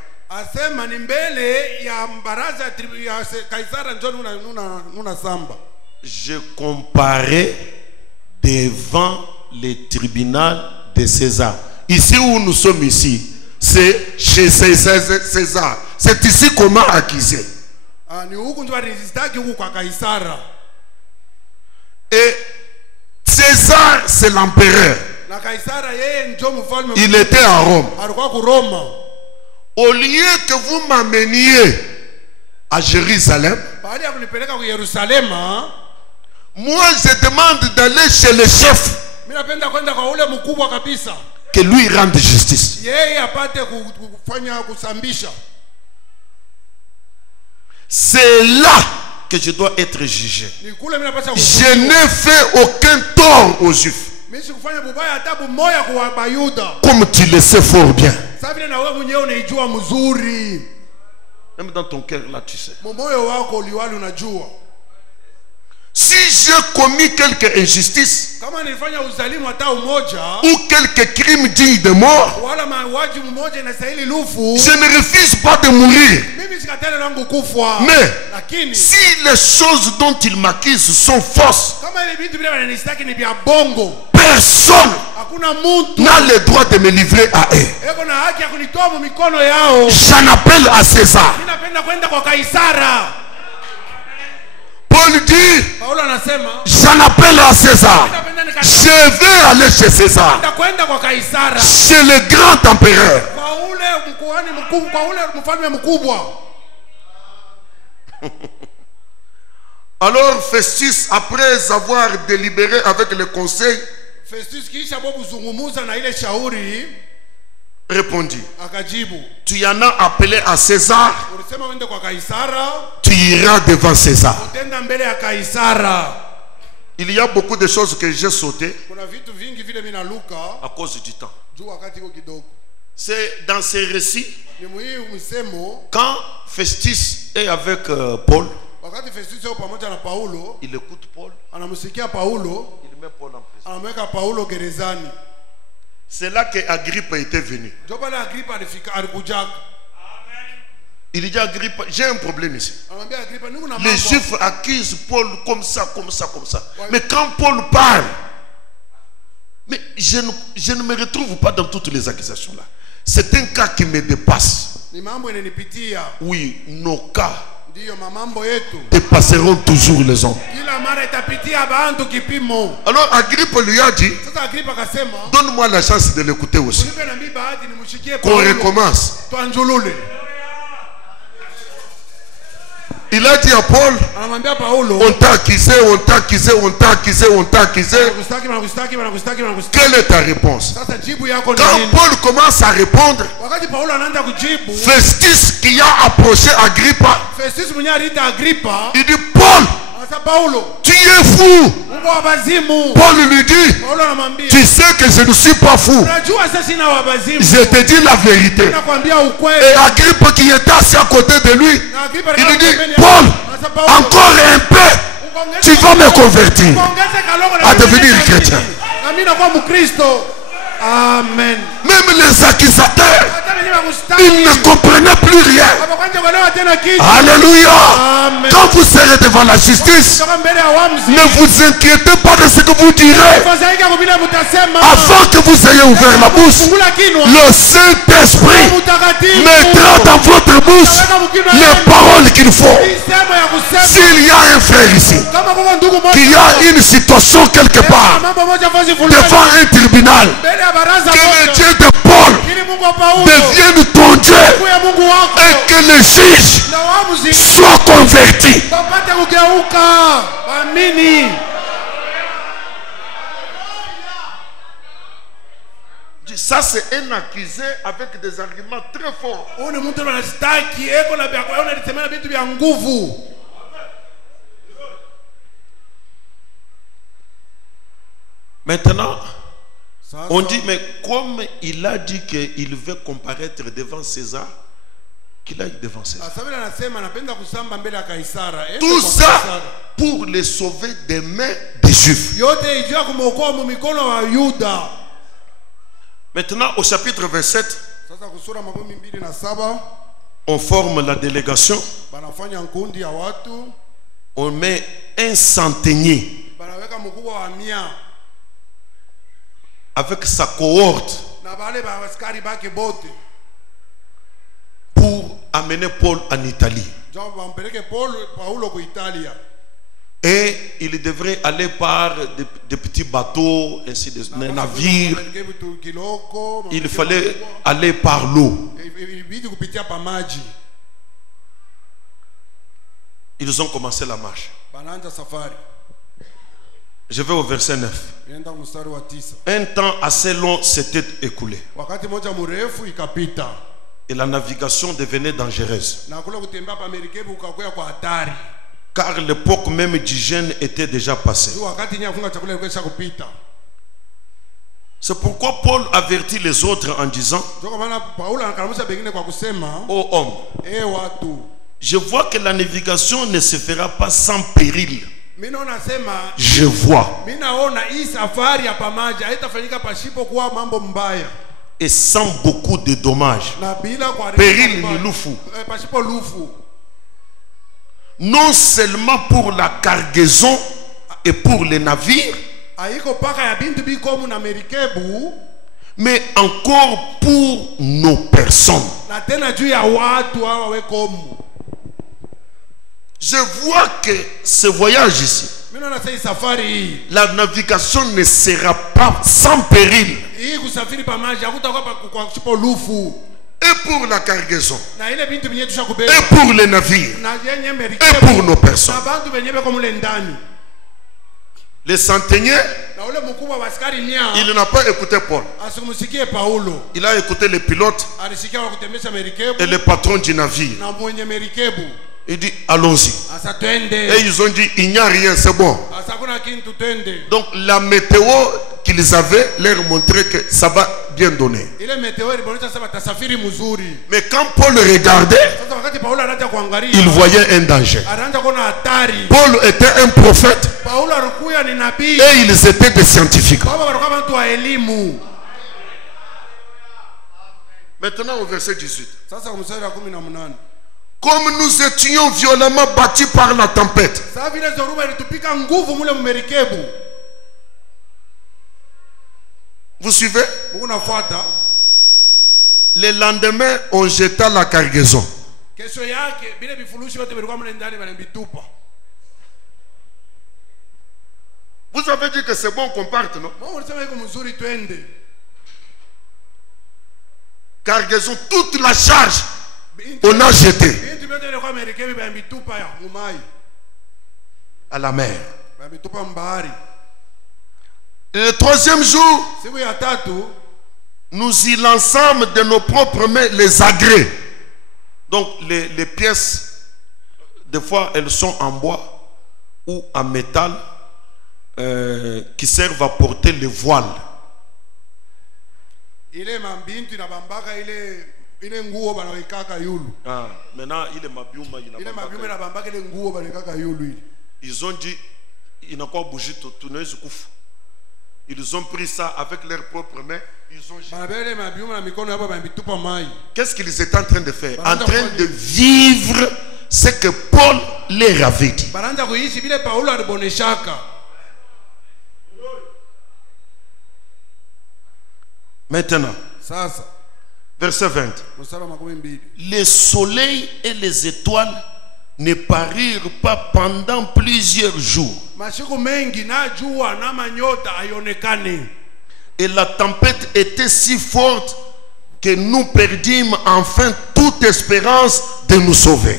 Je comparais devant le tribunal de César. Ici où nous sommes ici, c'est chez César. C'est ici qu'on m'a accusé. Et César, c'est l'empereur. Il était à Rome. Au lieu que vous m'ameniez à Jérusalem, moi je demande d'aller chez le chef, que lui rende justice. C'est là que je dois être jugé. Je n'ai fait aucun tort aux Juifs, comme tu le sais fort bien. Même dans ton cœur là, tu sais. Si j'ai commis quelque injustice ou quelque crime digne de mort, je ne refuse pas de mourir. Mais si les choses dont il m'accuse sont fausses, personne n'a le droit de me livrer à eux. J'en appelle à César. Paul dit: j'en appelle à César. Je vais aller chez César, chez le grand empereur. Alors Festus, après avoir délibéré avec le conseil, répondit: tu en as appelé à César, tu iras devant César. Il y a beaucoup de choses que j'ai sautées à cause du temps. C'est dans ces récits, quand Festus est avec Paul, il écoute Paul, il met Paul en prison. C'est là que Agrippe était venu. Il dit: Agrippe, j'ai un problème ici. Les Juifs accusent Paul comme ça, comme ça, comme ça. Mais quand Paul parle, mais je ne me retrouve pas dans toutes les accusations là. C'est un cas qui me dépasse. Oui, nos cas dépasseront toujours les hommes. Alors Agrippe lui a dit: donne-moi la chance de l'écouter aussi. Qu'on recommence. Il a dit à Paul: on t'a accusé, on t'a accusé, on t'a accusé, on t'a accusé. Quelle est ta réponse? Quand Paul commence à répondre, Festus qui a approché Agrippa, il dit: Paul, Asa Paulo. Tu es fou. Mungu wa bazimu. Paul lui dit, Paulo anamwambia. tu sais que je ne suis pas fou. Unajua sasa sina wa bazimu. Je te dis la vérité. Nakwambia ukweli. Et Agrippa qui était assis à côté de lui, Na Agrippa il lui dit, pembeni ya- Paul, Asa Paulo. encore un peu, tu vas me convertir à devenir chrétien. Amina kwa Mkristo. Amen. Même les accusateurs, Hata wenye wakustaki. ils ne comprenaient plus rien. Hawakwanja kuelewa tena kitu. Alléluia. Amen. Quand vous serez devant la justice, Kutoka mbele ya waamuzi. ne vous inquiétez pas de ce que vous direz. Fadhaika kwa vile mtasema. Avant que vous ayez ouvert la bouche, Fungula kinywa. le Saint-Esprit Mtakatifu. mettra dans votre bouche les paroles qu'il faut. Misemo ya kusema. S'il y a un frère ici, Kama kwa ndugu moja. qu'il y a une situation quelque part Mambo moja fazi fulani. devant un tribunal, Mbele ya baraza que le moja. Dieu de Paul Ili Mungu wa Paulo. devienne ton Dieu Kuya Mungu wako. et que les juges Na waamuzi. soient convertis. Wapate kugeuka. Amini. Ça, c'est un accusé avec des arguments très forts. Huyu ni mtu anastaki eko na vya kwa unalisemea vitu vya nguvu. Maintenant, Sasa on dit, mais comme il a dit qu'il veut comparaître devant César, qu'il aille devant César. sasa vile anasema anapenda kusamba mbele ya Kaisara. Ende Tout kwa ça Kaisara. pour les sauver des mains des Juifs. Yote ijua kumwokoa mu mikono wa Yuda. Maintenant, au chapitre 27, Sasa kusura 27 on forme la délégation, banafanya nkundi ya watu, on met un centenier banaweka mkubwa wa 100 avec sa cohorte na bale ba askari bake bote. pour amener Paul en Italie. Ndio bampeleke Paulo ku Italia. Et il devrait aller par des petits bateaux, ainsi des navires. Il fallait aller par l'eau. Ils ont commencé la marche. Je vais au verset 9. Un temps assez long s'était écoulé. Et la navigation devenait dangereuse. Car l'époque même du jeûne était déjà passée. C'est pourquoi Paul avertit les autres en disant, ô homme, je vois que la navigation ne se fera pas sans péril. Je vois. Et sans beaucoup de dommages. Péril ni lufu. Non seulement pour la cargaison et pour les navires, mais encore pour nos personnes. Je vois que ce voyage ici, la navigation ne sera pas sans péril. Et pour la cargaison, et pour les navires, et pour nos personnes. Le centenier, il n'a pas écouté Paul. Il a écouté les pilotes et le patron du navire. Il dit allons-y. Et ils ont dit il n'y a rien, c'est bon. Donc la météo qu'ils avaient leur montrait que ça va bien donner. Mais quand Paul regardait, il voyait un danger. Paul était un prophète et ils étaient des scientifiques. Maintenant au verset 18. Comme nous étions violemment battus par la tempête, vous suivez? Le lendemain, on jeta la cargaison. Vous avez dit que c'est bon qu'on parte, non? Cargaison, toute la charge, on a jeté à la mer. Et le troisième jour, nous y lançâmes de nos propres mains les agrès. Donc les pièces, des fois elles sont en bois, ou en métal qui servent à porter le voile. Ah, maintenant, il est mabiuma. Ils ont dit, il n'a pas bougé tout. Ils ont pris ça avec leurs propres mains. Qu'est-ce qu'ils étaient en train de faire? En train de vivre ce que Paul leur avait dit. Maintenant, verset 20. Le soleil et les étoiles ne parirent pas pendant plusieurs jours. Et la tempête était si forte que nous perdîmes enfin toute espérance de nous sauver.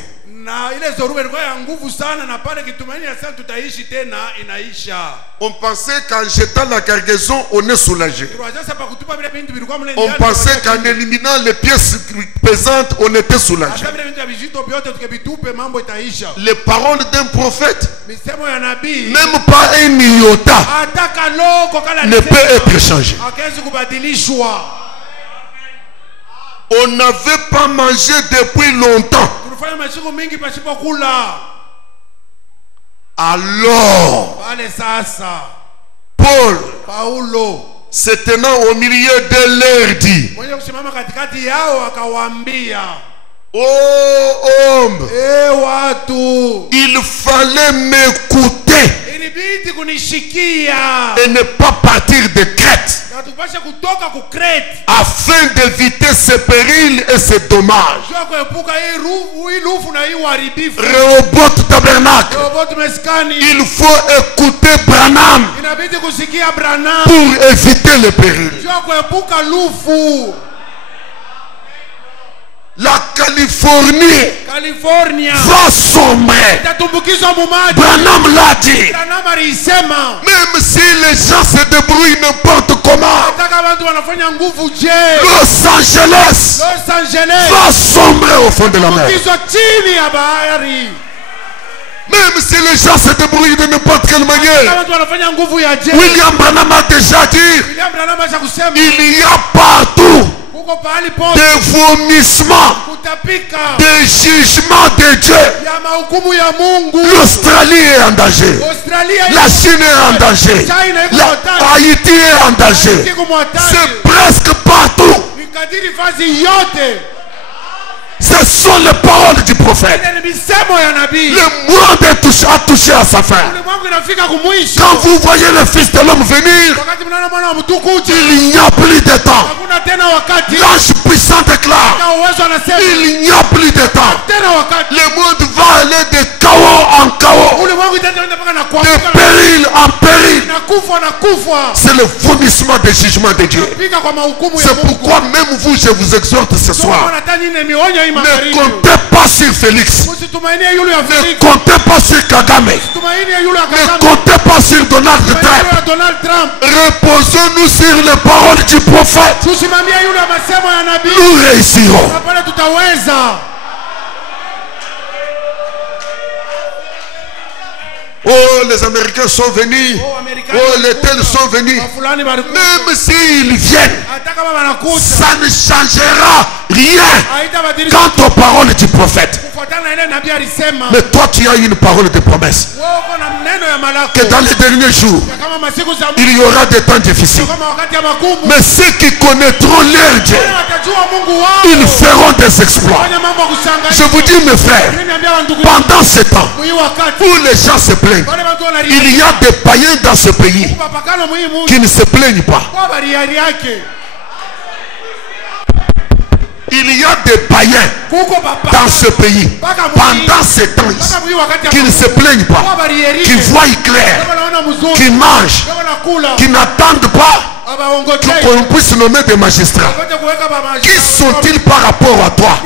On pensait qu'en jetant la cargaison, on est soulagé. On pensait qu'en éliminant les pièces pesantes, on était soulagé. Les paroles d'un prophète, même pas un iota, ne peut être changé. On n'avait pas mangé depuis longtemps. Alors, Paul, se tenant au milieu de leur dit: oh homme, il fallait m'écouter et ne pas partir de Crète, afin d'éviter ces périls et ces dommages. Rehoboth tabernacle, il faut écouter Branham pour éviter les périls. La Californie va sombrer. Branham l'a dit. Même si les gens se débrouillent n'importe comment, Los Angeles va sombrer au fond de la mer. Même si les gens se débrouillent de n'importe quelle manière, William Branham a déjà dit, il y a partout des vomissements, des jugements de Dieu. L'Australie est en danger, la Chine est en danger, Haïti est en danger. C'est presque partout. Ce sont les paroles du prophète. Le monde a touché à sa fin. Quand vous voyez le Fils de l'homme venir, il n'y a plus de temps. L'ange puissant déclare, il n'y a plus de temps. Le monde va aller de chaos en chaos, de péril en péril. C'est le vomissement des jugements de Dieu. C'est pourquoi même vous, je vous exhorte ce soir, ne comptez pas sur Félix, ne comptez pas sur Kagame, ne comptez pas sur Donald Trump. Reposons-nous sur les paroles du prophète. Nous réussirons. Oh, les Américains sont venus. Oh, les tels sont venus. Même s'ils viennent, ça ne changera rien quant aux paroles du prophète. Mais toi, tu as une parole de promesse que dans les derniers jours, il y aura des temps difficiles. Mais ceux qui connaîtront leur Dieu, ils feront des exploits. Je vous dis, mes frères, pendant ce temps où les gens se plaignent, il y a des païens dans ce pays qui ne se plaignent pas. Il y a des païens dans ce pays pendant ces temps qui ne se plaignent pas, qui voient clair, qui mangent, qui n'attendent pas qu'on puisse nommer des magistrats. Qui sont-ils par rapport à toi?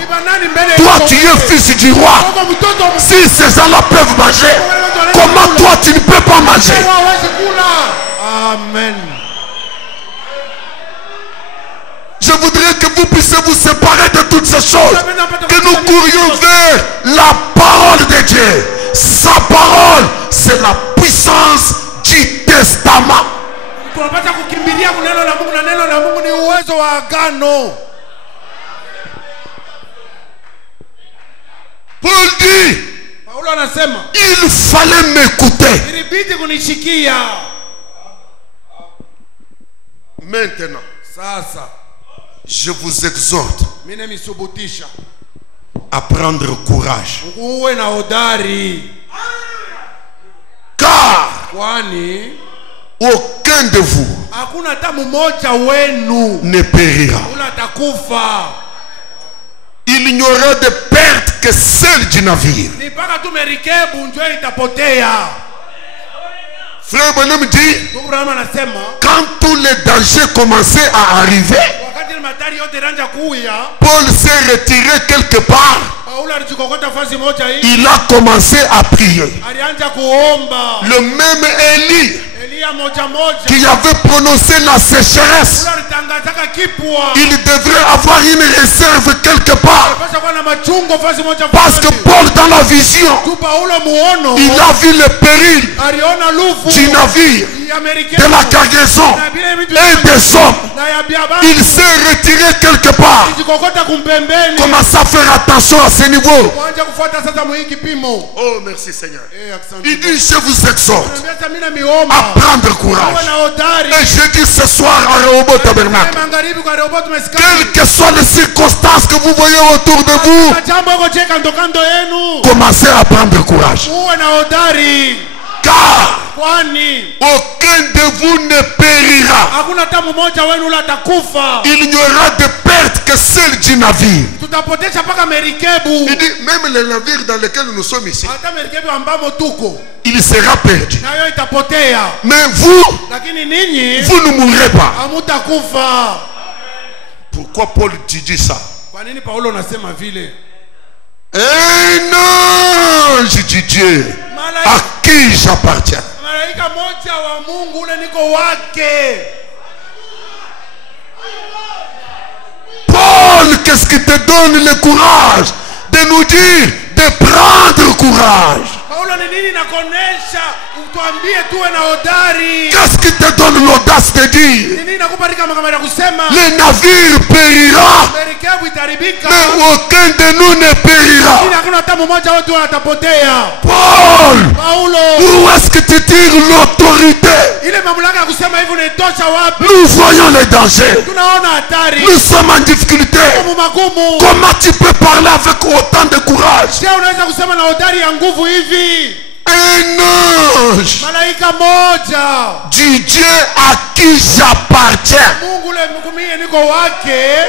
Toi, tu es fils du roi. Si ces gens-là peuvent manger, comment toi tu ne peux pas manger? Amen. Je voudrais que vous puissiez vous séparer de toutes ces choses, que nous courions vers la parole de Dieu, sa parole, c'est la puissance du testament. Tunapata kukimbilia neno la Mungu, na neno la Mungu ni uwezo wa agano. Paul dit, Paulo anasema, il fallait m'écouter. ilibidi kunishikia. Maintenant, Sasa je vous exhorte mimi nimisubutisha à prendre courage. uwe na hodari, Car kwani aucun de vous hakuna hata mmoja wenu ne périra. ule atakufa. Il n'y aura de perte que celle du navire. Ni mpaka tu merikebu ndio itapotea. Frère Bonhomme dit, Ndugu Branham anasema, quand tous les dangers commençaient à arriver, wakati matari yote ranja kuya, Paul s'est retiré quelque part. Paulo alijikokota fasi moja hii, Il a commencé à prier. alianza kuomba. Le même Élie Elia moja moja qui avait prononcé la sécheresse, ule alitangazaka kipwa, il devrait avoir une réserve quelque part. pasa kwa na machungo fasi moja Parce que Paul, dans la vision, tu Paulo muono il a vu le péril aliona lufu du navire, ya merikebu de la cargaison na vile vitu et des hommes. na ya biabani. Il s'est retiré quelque part. Alijikokota kumpembeni, Commence à faire attention à ce niveau. kuanza kufuata sasa mwingi kipimo. Oh, merci Seigneur. Asante. Il dit, je vous exhorte Anambia sasa mimi miomba à prendre uwe courage. na hodari. Et je dis ce soir à Rehoboth Tabernacle, Magharibi kwa Rehoboth tumesikia. quelles que soient les circonstances que vous voyez autour de vous, Jambo liko cheka ndo kando yenu. commencez à prendre courage. Uwe na hodari. Car Kwani aucun de vous ne périra. hakuna hata mmoja wenu ule atakufa. Il n'y aura de perte que celle du navire. Tutapotesha mpaka merikebu. Il dit, même le navire dans lequel nous sommes ici, Hata merikebu ambamo tuko il sera perdu. nayo itapotea. Mais vous, Lakini ninyi vous ne mourrez pas. hamutakufa. Pourquoi Paul dit ça? Kwa nini Paulo anasema vile? Un ange du Dieu à qui j'appartiens. Malaika moja wa Mungu ule niko wake. Paul, qu'est-ce qui te donne le courage de nous dire de prendre courage? Paulo ni nini nakonesha utuambie tuwe na hodari? Qu'est-ce qui te donne l'audace de dire Ni nini nakubarika kama ya kusema le navire périra, merikebu itaribika, mais aucun de nous ne périra? lakini hakuna hata mmoja wetu atapotea. Paul, Paulo, où est-ce que tu tires l'autorité? ile mamlaka ya kusema hivi unaitosha wapi? Nous voyons les dangers. Tunaona hatari, Nous sommes en difficulté. magumu. Comment tu peux parler avec autant de courage? Je, unaweza kusema na hodari ya nguvu hivi? Un ange Malaika moja du Dieu à qui j'appartiens. Mungu ule mkumie niko wake.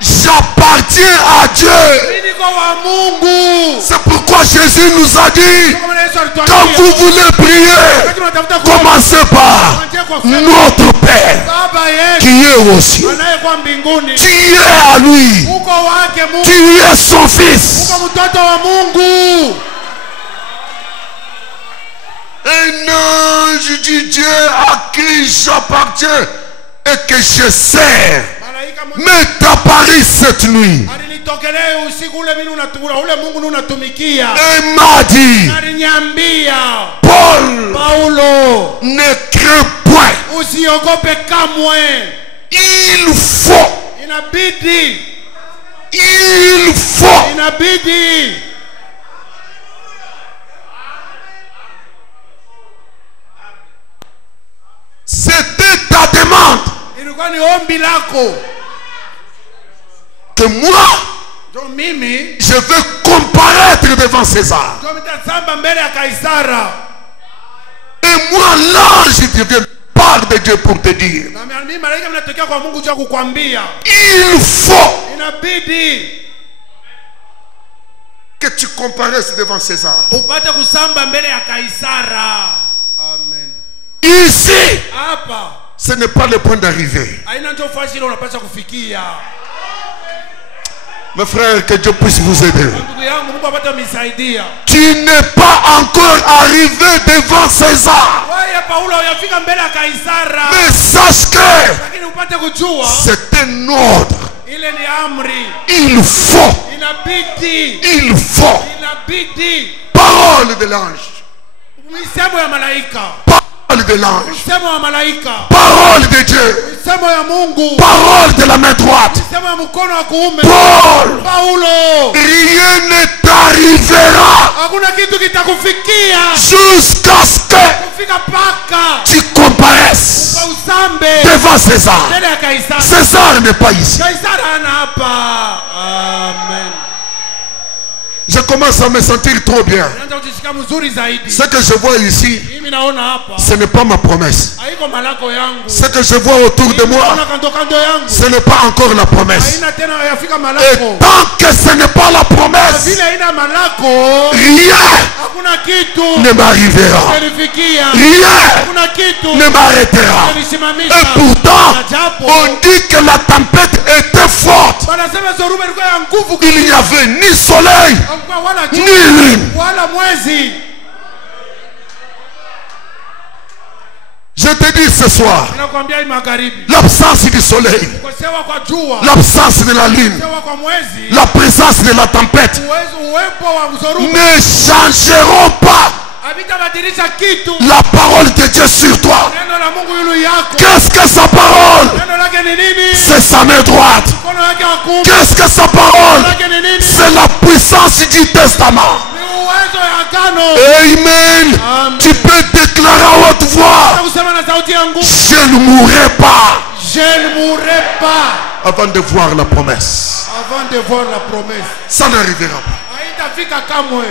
J'appartiens à Dieu. Mimi niko wa Mungu. C'est pourquoi Jésus nous a dit, Kama Yesu alituambia, quand vous voulez prier, wakati unatafuta kuomba, commencez par anzia kwa kusema, notre Père Baba yetu qui est aux cieux. anayekuwa mbinguni. Tu es à lui. Uko wake Mungu. Tu es son fils. Uko mtoto wa Mungu. Un ange du Dieu à qui j'appartiens et que je sers Malaika moja m'est apparu cette nuit alinitokelea usiku ule, mimi unatukula ule Mungu unatumikia. et m'a dit, Aliniambia, Paul, Paulo, ne crains point. usiogope kamwe. Il faut, Inabidi c'était ta demande ilikuwa ni ombi lako. que moi, Ndio mimi je vais comparaître devant César. ndio mitasamba mbele ya Kaisara. Et moi, l'ange devient part de Dieu pour te dire, Na mimi malaika mnatokea kwa Mungu cha kukwambia. il faut Inabidi que tu comparaisses devant César. upate kusamba mbele ya Kaisara. Amen. Ici, Hapa ce n'est pas le point d'arrivée. haina ndio fasi ile unapaswa kufikia. Mes frères, que Dieu puisse vous aider. Ndugu yangu, Mungu apate misaidia. Tu n'es pas encore arrivé devant César. Wewe Paulo uyafika mbele ya Kaisara. Mais sache que Lakini upate kujua c'est un ordre Ile ni amri. Il faut. Inabidi. Il faut. Inabidi. Parole de l'ange. Misemo ya malaika. Parole de l'ange. Misemo ya malaika. Parole de Dieu. Misemo ya Mungu. Parole de la main droite. Misemo ya mkono wa kuume. Paul. Paulo. Rien ne t'arrivera. Hakuna kitu kitakufikia. Jusqu'à ce que Kufika paka. tu comparaisses Kwa usambe. devant César. Mbele ya Kaisari. César n'est pas ici. Kaisari hana hapa. Amen. Je commence à me sentir trop bien. Naanza kujisikia mzuri zaidi. Ce que je vois ici, Mimi naona hapa. ce n'est pas ma promesse. Haiko malako yangu. Ce que je vois autour de moi, Naona kando kando yangu. ce n'est pas encore la promesse. Haina tena yafika Et malako. tant que ce n'est pas la promesse, Vile haina malako. rien Hakuna kitu. ne m'arrivera. Kunifikia. Rien Hakuna kitu. ne m'arrêtera. Kunisimamisha. Et pourtant, Na japo. on dit que la tempête était forte. Wanasema zoruba ilikuwa ya nguvu. Il n'y avait ni soleil, Hakukuwa wala ni jua. lune. Wala mwezi. Je te dis ce soir, Ninakwambia hii magharibi. l'absence du soleil, Kukosewa kwa jua. l'absence de la lune, Kukosewa kwa mwezi. la présence de la tempête Uwepo wa zoruba. ne changeront pas Havitabadilisha kitu. la parole de Dieu sur toi. Neno la Mungu yulu yako. Qu'est-ce que sa parole? Neno lake ni nini? C'est sa main droite. Mkono wake wa kuume. Qu'est-ce que sa parole? Neno lake ni nini? C'est la puissance du testament. Ni uwezo ya agano. Amen. Amen. Tu peux déclarer à haute voix, Kusema na sauti yangu. je ne mourrai pas Je ne mourrai pas avant de voir la promesse. avant de voir la promesse. Ça n'arrivera pas. Haitafika kamwe.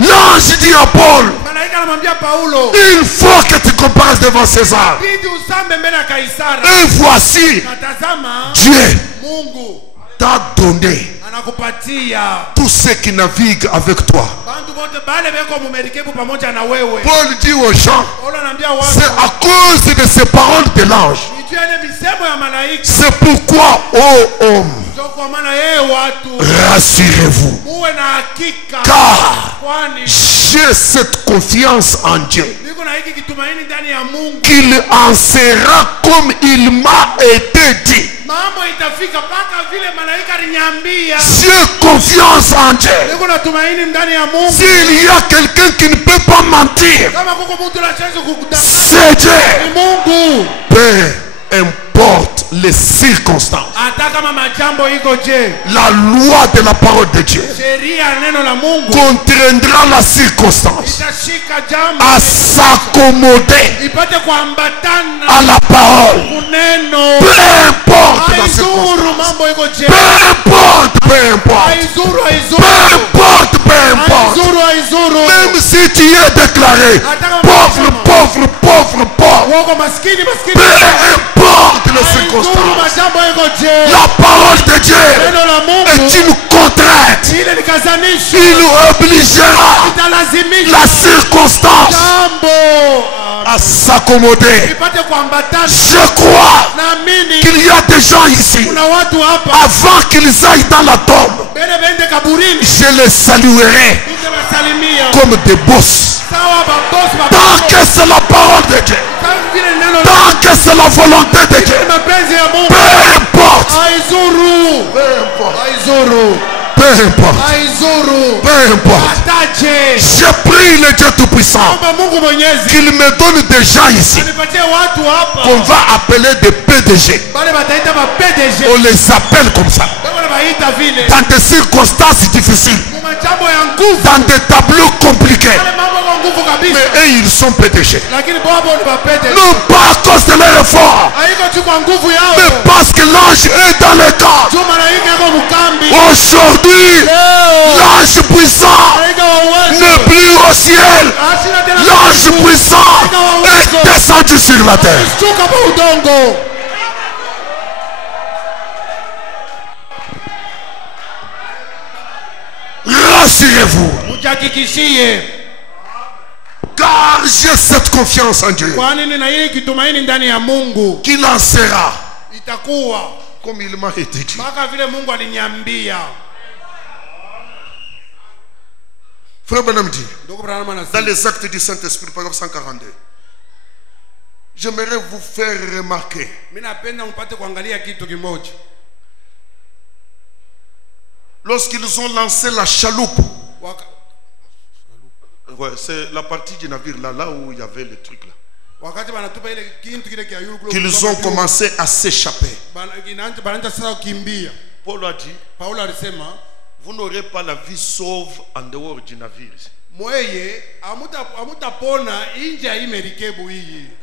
L'ange dit à Paul, Malaika anamwambia Paulo. il faut que tu comparaisses devant César. Bidi usambe mbele ya Kaisari. Et voici, Natazama Dieu Mungu t'a donné anakupatia tous ceux qui naviguent avec toi. bantu bote bale beko mumerikebu pamoja na wewe. Paul dit aux gens, Paulo anaambia c'est watu. à cause de ces paroles de l'ange. Nijue ile misemo ya malaika. C'est pourquoi, ô homme, Ndio kwa maana yeye watu. rassurez-vous, Muwe na hakika. car Kwani j'ai cette confiance en Dieu, niko na hiki kitumaini ndani ya Mungu. qu'il en sera comme il m'a été dit. Mambo itafika mpaka vile malaika aliniambia. J'ai confiance en Dieu. Niko na tumaini ndani ya Mungu. S'il y a quelqu'un qui ne peut pas mentir, Kama kuko mtu anacheza kukudanganya. c'est Dieu. Ni Mungu. Peu importe les circonstances, Hata kama majambo iko je. la loi de la parole de Dieu Sheria ya neno la Mungu contraindra la circonstance itashika jambo à s'accommoder ipate kuambatana à la parole. kuneno. Peu importe la circonstance. Haizuru mambo iko je. Peu importe, peu importe. Haizuru, Peu haizuru. importe, peu importe. Haizuru, haizuru. Même si tu es déclaré pauvre, pauvre, pauvre, pauvre. Wako maskini, maskini. Peu importe les Haizuru circonstances. majambo iko je. La parole de Dieu Neno la est Mungu une contrainte. ile nikazanishi Il obligera italazimisha la circonstance jambo à s'accommoder. ipate kuambatana. Je crois Naamini qu'il y a des gens ici, kuna watu hapa avant qu'ils aillent dans la tombe, mbele bende kaburini je les saluerai ningewasalimia comme des bosses. sawa babosi Tant que c'est la parole de Dieu, vile neno la tant que c'est la volonté de Dieu, mapenzi ya Mungu. peu importe, Haizuru, haizuru, peu importe, haizuru. peu importe. Ataje Je prie le Dieu Tout-Puissant kwamba Mungu Mwenyezi qu'il me donne des gens ici anipatie watu hapa qu'on va appeler des PDG. bale bataita ba PDG. On les appelle comme ça. Bale baita vile Dans des circonstances difficiles, majambo ya nguvu, dans des tableaux compliqués. bale mambo kwa nguvu kabisa, Mais eux, ils sont PDG. lakini babo ni ba PDG. Non pas à cause de leur effort, Haiko tu kwa nguvu yao, mais parce que l'ange est dans le camp. tu malaika yako mkambi. Aujourd'hui, Leo l'ange puissant malaika wa uwezo n'est plus au ciel. asina tena L'ange nguvu. puissant est descendu sur la terre. Shuka pa udongo. Rassurez-vous, Mujihakikishie, car j'ai cette confiance en Dieu, kwani nina hii kitumaini ndani ya Mungu. qu'il en sera Itakuwa comme il m'a été dit. mpaka vile Mungu aliniambia. Frère Branham dit, Ndugu Branham dans anasema les actes du Saint-Esprit, paragraphe 142, J'aimerais vous faire remarquer. Minapenda mpate kuangalia kitu kimoja. Lorsqu'ils ont lancé la chaloupe, ouais, c'est la partie du navire là où il y avait le truc là, qu'ils ont commencé à s'échapper. Paul a dit, vous n'aurez pas la vie sauve en dehors du navire.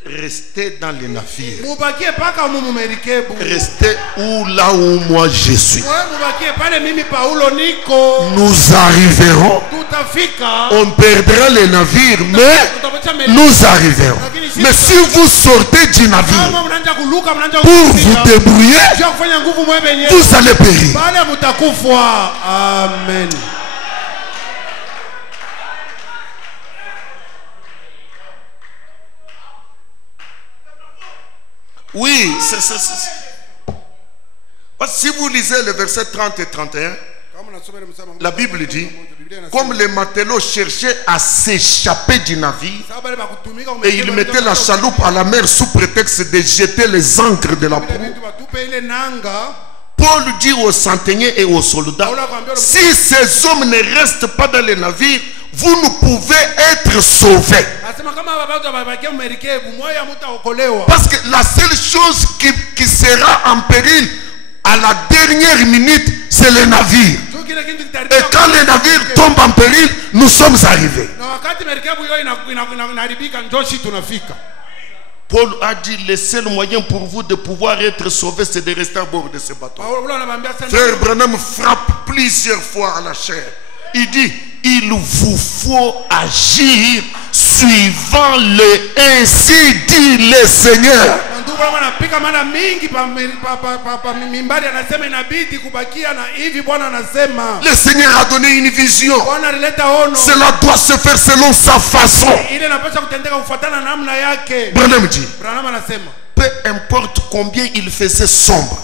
Restez dans les navires. Restez là où moi je suis. Nous arriverons. On perdra les navires, mais nous arriverons. Mais si vous sortez du navire pour vous débrouiller, vous allez périr. Amen. Oui, c'est. Parce que si vous lisez les versets 30 et 31, la Bible dit, comme les matelots cherchaient à s'échapper du navire, et ils mettaient la chaloupe à la mer sous prétexte de jeter les ancres de la proue, Paul dit aux centeniers et aux soldats, si ces hommes ne restent pas dans les navires, vous ne pouvez être sauvés. Parce que la seule chose qui sera en péril à la dernière minute, c'est le navire. Et quand le navire tombe en péril, nous sommes arrivés. Paul a dit, le seul moyen pour vous de pouvoir être sauvés, c'est de rester à bord de ce bateau. Frère Branham frappe plusieurs fois à la chair. Il dit, il vous faut agir suivant le ainsi dit le Seigneur. Le Seigneur a donné une vision. Cela doit se faire selon sa façon. Branham dit, peu importe combien il faisait sombre,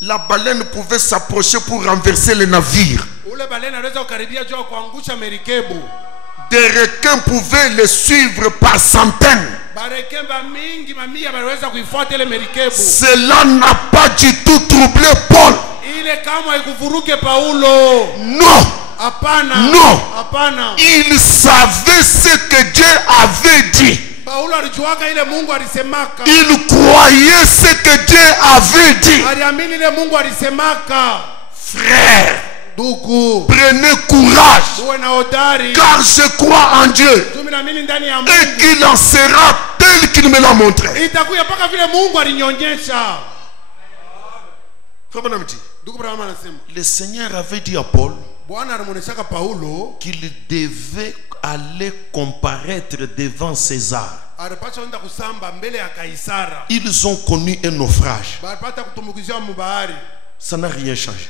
la baleine pouvait s'approcher pour renverser le navire. Des requins pouvaient le suivre par centaines. Cela n'a pas du tout troublé Paul. Non. Non. Il savait ce que Dieu avait dit. Il croyait ce que Dieu avait dit. Frère, prenez courage, car je crois en Dieu et qu'il en sera tel qu'il me l'a montré. Le Seigneur avait dit à Paul qu'il devait aller comparaître devant César. Ils ont connu un naufrage. Ça n'a rien changé.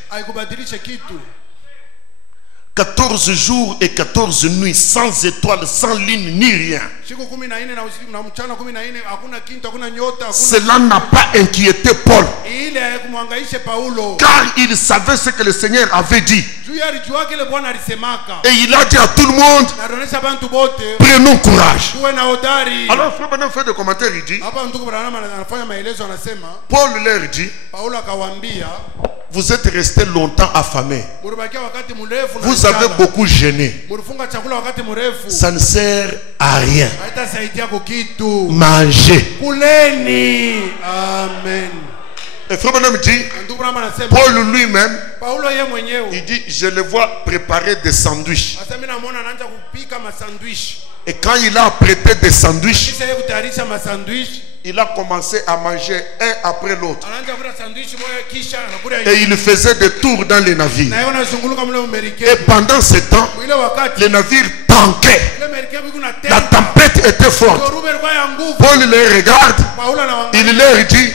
14 jours et 14 nuits sans étoiles, sans lune ni rien. Cela n'a pas inquiété Paul, car il savait ce que le Seigneur avait dit. Et il a dit à tout le monde, prenons courage. Alors Frère Branham fait des commentaires, il dit, Paul leur dit, vous êtes restés longtemps affamés, vous avez beaucoup gêné, ça ne sert à rien. Mangez. Amen. Et Frère Branham dit, Paul lui-même, il dit, je le vois préparer des sandwichs. Et quand il a apprêté des sandwichs, il a commencé à manger un après l'autre. Et il faisait des tours dans les navires. Et pendant ce temps, les navires tanquaient. La tempête était forte. Paul les regarde. Il leur dit,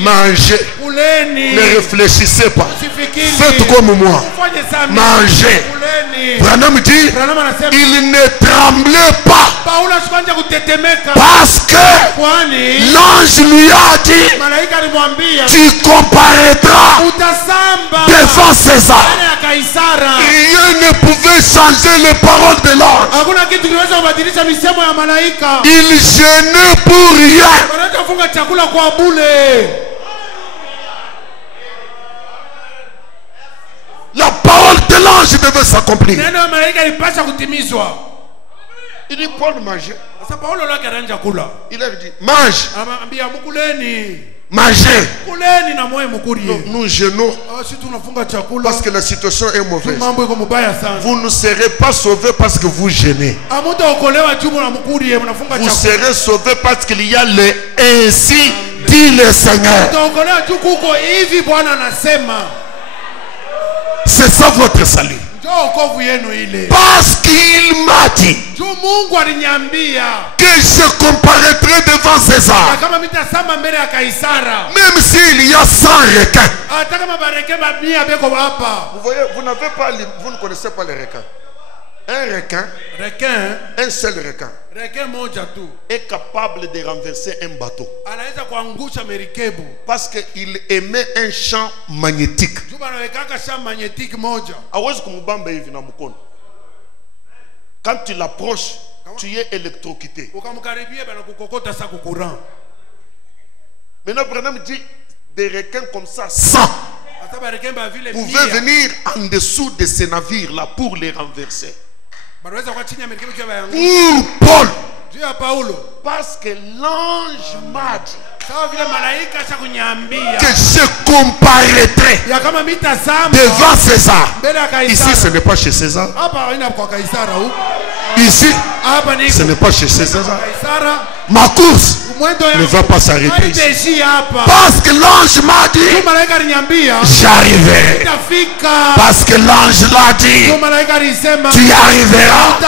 mangez. Ne réfléchissez pas. Faites comme moi. Mangez. Branham dit, Branham anasema il ne tremblait pas Paulo asikuanza kutetemeka parce que kwani l'ange lui a dit, malaika alimwambia tu comparaîtras utasamba devant César. mbele ya Kaisara. Rien ne pouvait changer les paroles de l'ange. Hakuna kitu kinaweza kubadilisha misemo ya malaika. Il gênait pour rien. Wanataka kufunga chakula kwa bure. La parole de l'ange devait s'accomplir. Neno ya malaika ilipaswa kutimizwa. Il dit, Paul mangeait. Sasa Paulo lake anaanza kula. Il leur dit, mange, Anamwambia mkuleni. mangez. Kuleni na moyo mkulie. Nous gênons Sisi tunafunga chakula. parce que la situation est mauvaise. Mambo iko mubaya sana. Vous ne serez pas sauvés parce que vous gênez. Hamtaokolewa jumu na mkulie mnafunga Vous chakula. serez sauvés parce qu'il y a le ainsi dit le Seigneur. Mtaokolewa tu kuko hivi Bwana anasema. C'est ça votre salut. Ndio wokovu yenu ile. Parce qu'il m'a dit Juu Mungu aliniambia que je comparaîtrai devant César. kama mitasamba mbele ya Kaisara. Même s'il y a 100 requins. Hata kama bareke babia beko hapa. Vous voyez, vous n'avez pas, vous ne connaissez pas les requins. Un requin, un seul requin, est capable de renverser un bateau. Parce qu'il émet un champ magnétique. Quand tu l'approches, tu es électrocuté. Maintenant, Branham dit des requins comme ça, 100 pouvaient venir en dessous de ces navires-là pour les renverser. Pour Paul, parce que l'ange m'a dit que je comparaîtrai devant César. Ici, ce n'est pas chez César. Ici, ce n'est pas chez César. Ma course ne va pas s'arrêter ici. Parce que l'ange m'a dit, j'arriverai. Parce que l'ange l'a dit, tu y arriveras.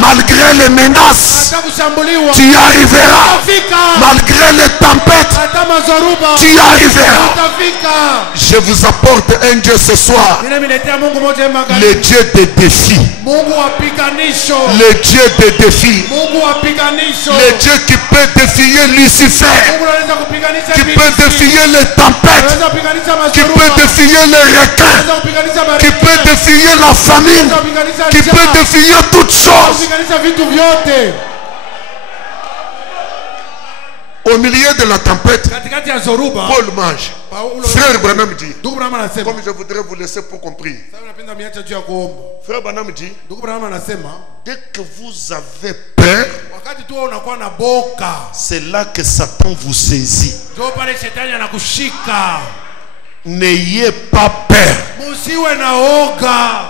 Malgré les menaces, tu y arriveras. Malgré les tempêtes, tu y arriveras. Je vous apporte un Dieu ce soir. Le Dieu des défis. Le Dieu des défis. Le Dieu qui peut défier Lucifer, qui peut défier les tempêtes, qui peut défier les requins, qui peut défier la famine, qui peut défier toutes choses. Au milieu de la tempête, Paul mange. Frère Branham dit, comme je voudrais vous laisser pour compris. Frère Branham dit, dès que vous avez peur, c'est là que Satan vous saisit. N'ayez pas peur.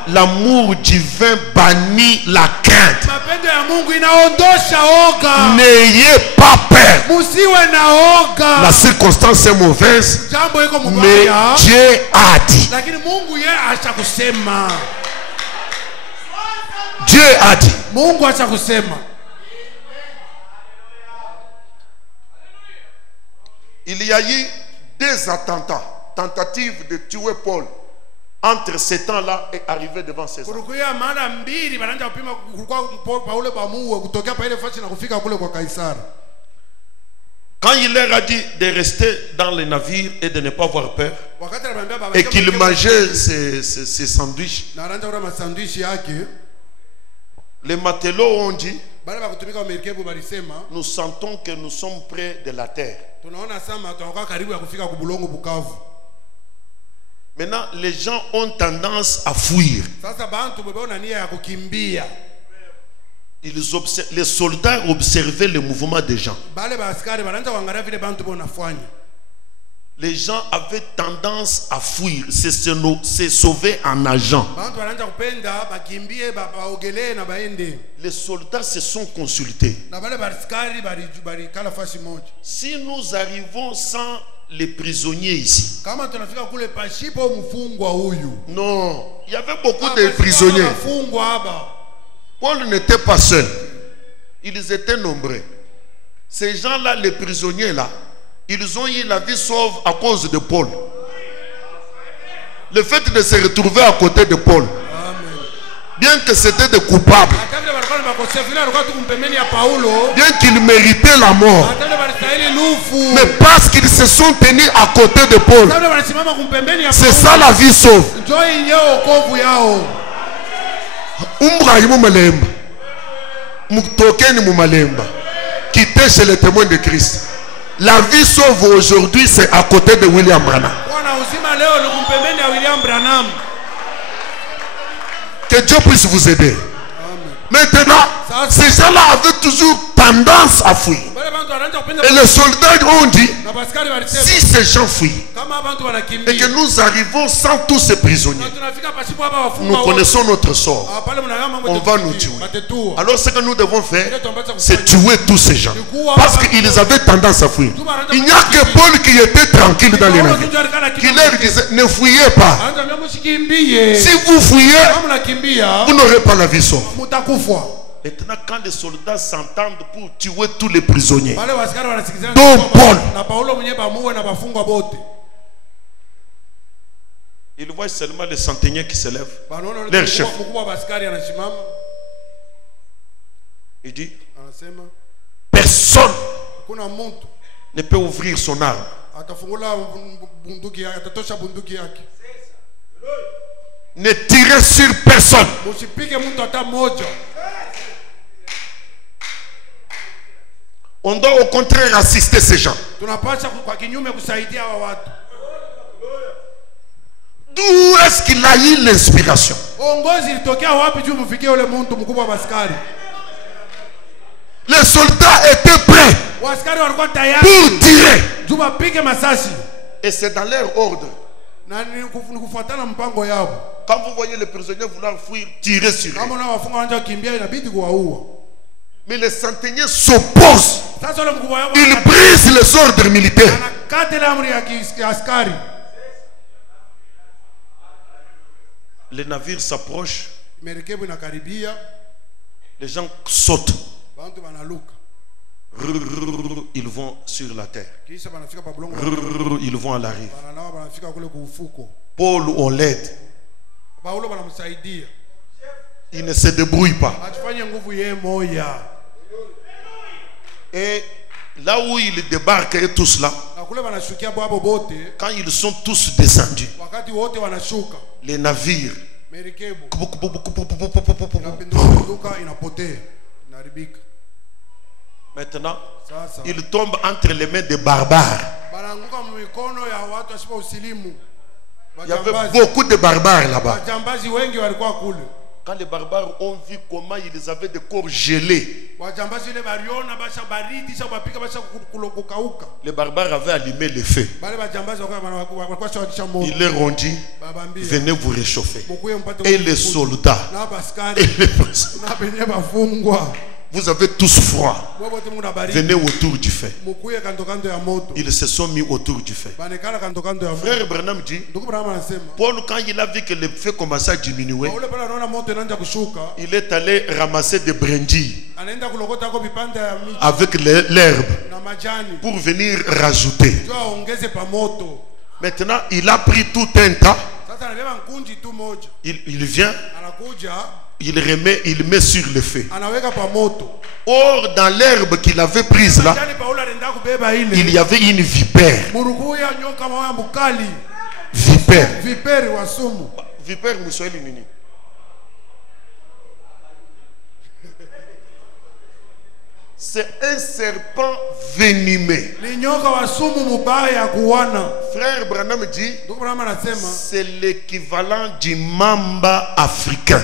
L'amour divin bannit la crainte. N'ayez pas peur. La circonstance est mauvaise, mais Dieu a dit. Dieu a dit. Il y a eu des attentats, tentatives de tuer Paul entre ces temps-là et arriver devant César. Quand il leur a dit de rester dans les navires et de ne pas avoir peur, et qu'il mangeait ses sandwichs, les matelots ont dit, nous sentons que nous sommes près de la terre. Maintenant, les gens ont tendance à fuir. Les soldats observaient le mouvement des gens. Les gens avaient tendance à fuir, se sauver en nageant. Les soldats se sont consultés. Si nous arrivons sans les prisonniers ici. Non, il y avait beaucoup de prisonniers. Paul n'était pas seul. Ils étaient nombreux. Ces gens-là, les prisonniers-là, ils ont eu la vie sauve à cause de Paul. Le fait de se retrouver à côté de Paul. bien que c'était des coupables, bien qu'ils méritaient la mort, mais parce qu'ils se sont tenus à côté de Paul, c'est ça la vie sauve. Quitter chez les témoins de Christ. La vie sauve aujourd'hui, c'est à côté de William Branham. Que Dieu puisse vous aider. Maintenant, ces gens-là avaient toujours tendance à fuir. Et les soldats ont dit, si ces gens fuient et que nous arrivons sans tous ces prisonniers, nous connaissons notre sort. On va nous tuer. Alors ce que nous devons faire, c'est tuer tous ces gens. Parce qu'ils avaient tendance à fuir. Il n'y a que Paul qui était tranquille dans les navires. Qui leur disait, ne fuyez pas. Si vous fuyez, vous n'aurez pas la vie sauve. Maintenant, quand les soldats s'entendent pour tuer tous les prisonniers, dont Paul, ils voient seulement les centeniers qui se lèvent, leur chef. Il dit, personne ne peut ouvrir son arme. Ne tirez sur personne. On doit au contraire assister ces gens. D'où est-ce qu'il a eu l'inspiration? Les soldats étaient prêts pour tirer. Et c'est dans leur ordre. Quand vous voyez les prisonniers vouloir fuir, tirer sur eux. Mais les centeniers s'opposent. Ils brisent les ordres militaires. Les navires s'approchent. Les gens sautent. Ils vont sur la terre. Ils vont à la rive. Paul, on l'aide. Il ne se débrouille pas. Et là où ils débarquent tous là, quand ils sont tous descendus, les navires maintenant ils tombent entre les mains des barbares. Il y avait beaucoup de barbares là-bas. Quand les barbares ont vu comment ils avaient des corps gelés, les barbares avaient allumé le feu. Ils les ont dit, venez vous réchauffer. Et les soldats, et les prisonniers, vous avez tous froid. Venez autour du feu. Ils se sont mis autour du feu. Frère Branham dit, Paul, quand il a vu que le feu commençait à diminuer, il est allé ramasser des brindilles avec l'herbe pour venir rajouter. Maintenant, il a pris tout un tas. Il vient. Il remet, il met sur le feu. Or, dans l'herbe qu'il avait prise là, il y avait une vipère. Vipère. Vipère, Moussoëli Nini. C'est un serpent venimeux. Frère Branham dit, c'est l'équivalent du mamba africain.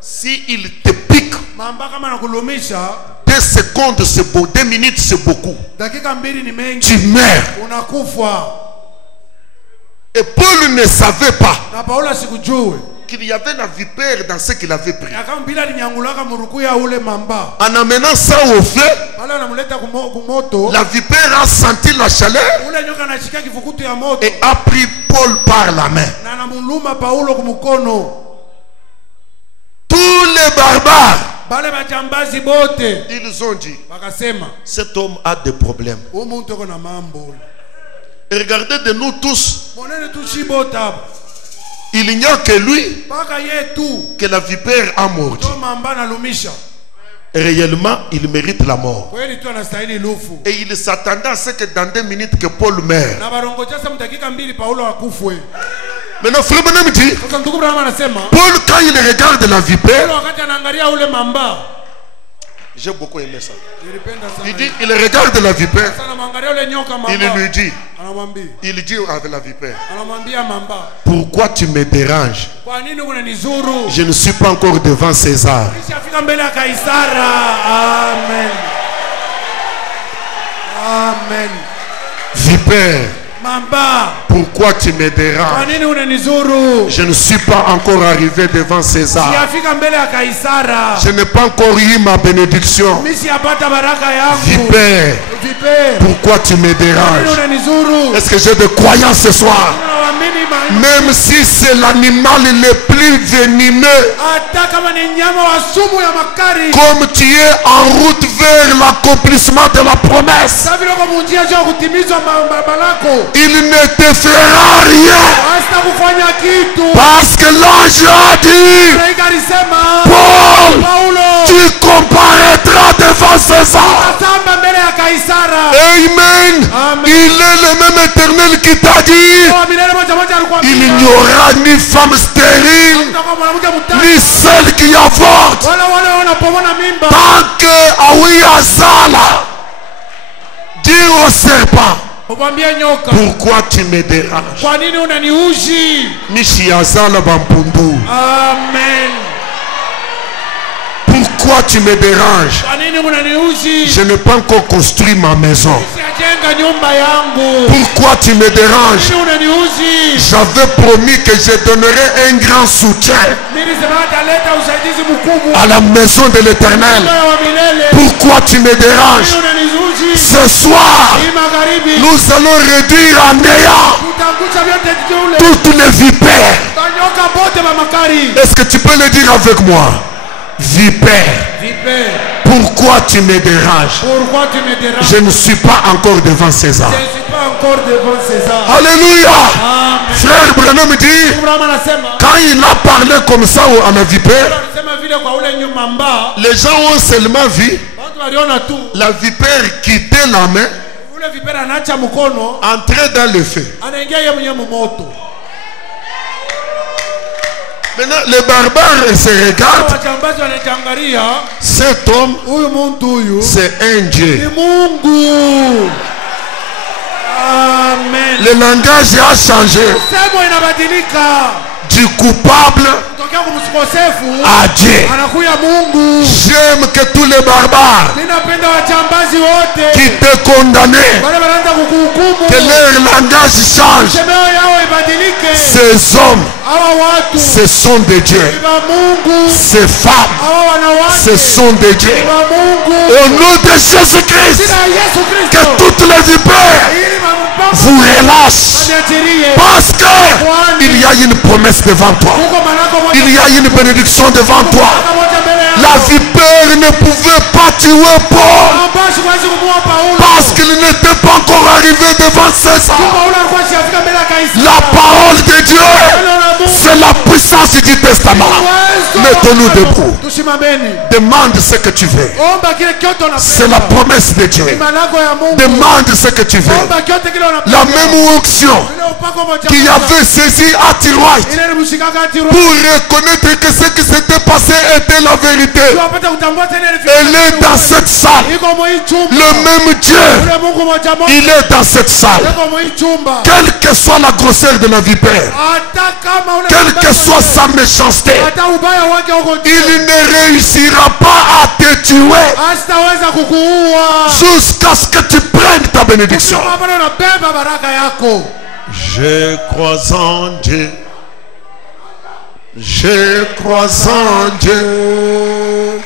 Si il te pique, 2 secondes c'est beau, 2 minutes c'est beaucoup. Tu meurs. Et Paul ne savait pas qu'il y avait la vipère dans ce qu'il avait pris. En amenant ça au feu, la vipère a senti la chaleur et a pris Paul par la main. Tous les barbares, ils ont dit, cet homme a des problèmes. Et regardez de nous tous, Il n'y a que lui mpaka ye tu que la vipère a mordu. ndo mamba nalumisha. Réellement, il mérite la mort. Kweli tu anastahili lufu. Et il s'attendait à ce que dans 2 minutes que Paul meure. Na barongoja sa mdakika 2 Paulo akufwe. Maintenant, frère Branham dit, Sasa ndugu Branham anasema Paul, quand il regarde la vipère, Paulo wakati anaangalia ule mamba. j'ai beaucoup aimé ça. Nilipenda sana. Il dit, il regarde la vipère, Sana mwangalia ule nyoka mamba. il lui dit, Anamwambia. il dit avec la vipère, Anamwambia mamba. pourquoi tu me déranges? Kwa nini unanizuru? Je ne suis pas encore devant César. Nishafika mbele ya Kaisara. Amen. Amen. Vipère, Mamba. pourquoi tu me Kwa déranges? nini unanizuru? Je ne suis pas encore arrivé devant César. Sijafika mbele ya Kaisara. Je n'ai pas encore eu ma bénédiction. Mimi siyapata baraka yangu. Vipère, Vipere. pourquoi tu me Kwa nini déranges? unanizuru? Est-ce que j'ai des croyants ce soir? Unawaamini Même si c'est l'animal le plus venimeux, hata kama ni nyama wa sumu ya makari. comme tu es en route vers l'accomplissement de la promesse, Sasa vile kwa munjia jua kutimizwa balako. il ne te fera rien. Hasta kufanya kitu. Parce que l'ange a dit, Malaika alisema Paul, Paulo tu comparaîtras devant César. atamba mbele ya Kaisara. Amen. Amen. Il est le même éternel qui t'a dit, Kwa milele moja moja alikuwa il n'y aura ni femme stérile, Kutakuwa mwanamke mtatu. ni celle qui avorte. Wale wanapomona mimba. Tant que Awi Azala dit au serpent, Ukwambia nyoka. pourquoi tu me déranges? Kwa nini unaniushi? Mishi Azala Bampundu, Amen. pourquoi tu me déranges? Kwa nini unaniushi? Je n'ai pas encore construit ma maison. Sijajenga nyumba yangu. Pourquoi tu me déranges? Nini unaniushi? J'avais promis que je donnerais un grand soutien Nilisema ataleta usaidizi mkubwa. à la maison de l'Éternel. Moyo wa milele. Pourquoi tu me déranges? Nini unaniushi? Ce soir, Hii magharibi. nous allons réduire en néant Tutangusha vyote jule. toutes les vipères. Tanyoka bote ba makari. Est-ce que tu peux le dire avec moi? Vipère, Vipe. pourquoi tu me déranges? Pourquoi tu me déranges? Je ne suis pas encore devant César. Je ne suis pas encore devant César. Alléluia. Amen. Frère Branham dit, Abraham anasema. quand il a parlé comme ça à la vipère, Anasema vile kwa ule nyuma mba. les gens ont seulement vu Watu waliona tu. la vipère quitter la main, Ule vipera anaacha mkono. entrer dans le feu. Anaingia yeye mwenyewe moto. Maintenant, les barbares se regardent. Wachambazi wanachangaria. Cet homme, Huyu mtu huyu c'est un ni Dieu. Mungu. Amen. Le langage a changé Semo inabadilika. du coupable Kutokea kumkosefu à Dieu. anakuya Mungu. J'aime que tous les barbares Ninapenda wachambazi wote qui te condamnaient, wale wanaanza kukuhukumu. que leur langage change. Semeo yao ibadilike. Ces hommes, Hawa watu ce sont des dieux. ni wa Mungu. Ces femmes, Hawa wanawake ce sont des dieux. ni wa Mungu. Au nom de Jésus-Christ, Jina la Yesu que Kristo. toutes les vipères Ili mababu vous relâchent. waniachilie. Parce qu'il y a une promesse devant toi. Huko manako moja Il y a une bénédiction devant toi. moja mbele yako. La vipère ne pouvait pas tuer Paul Ambashi huwezi kumuua Paulo. parce qu'il n'était pas encore arrivé devant César. Paulo alikuwa hajafika mbele ya Kaisari. La parole de Dieu, Neno la Mungu. c'est la puissance du testament. Uwezo wa Mettons-nous Mungu. debout. Tusimameni. Demande ce que tu veux. Omba kile kyote unapenda. C'est la promesse de Dieu. Milango ya Mungu. Demande ce que tu veux. Omba kyote kile unapenda. La même onction Ile upako moja qui moja. avait saisi Atiroite Ile ilimshikaka Tiro. pour reconnaître que ce qui s'était passé était la vérité. Tuwapata kutambua tena ile Elle est dans cette salle. Iko mwa chumba. Le même Dieu, Ule Mungu moja moja. il est dans cette salle. Iko mwa chumba. Quelle que soit la grosseur de la vipère, Hata kama ule quelle que soit sa méchanceté, hata ubaya wake huko il ne réussira pas à te tuer hastaweza kukuua. jusqu'à ce que tu prennes ta bénédiction. Kama bado unabeba baraka yako. Je crois en Dieu. Je crois en Dieu.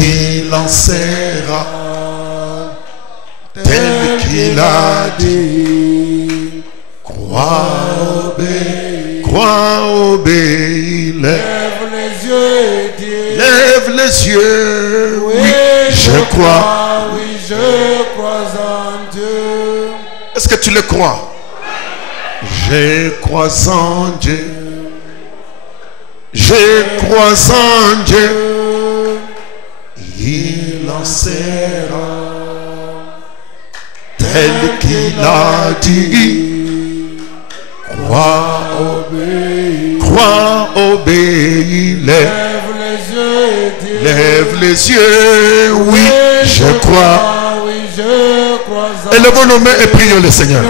Il en sera tel qu'il a dit. Crois, obéis. Lève les yeux, Dieu. Lève les yeux. Oui, je crois. Oui, je crois en Dieu. Est-ce que tu le crois? Je crois en Dieu. Je crois en Dieu, il lancera tel qu'il a dit. Crois, obéis, lève les yeux, oui, je crois. Élevons nos mains et prions le Seigneur.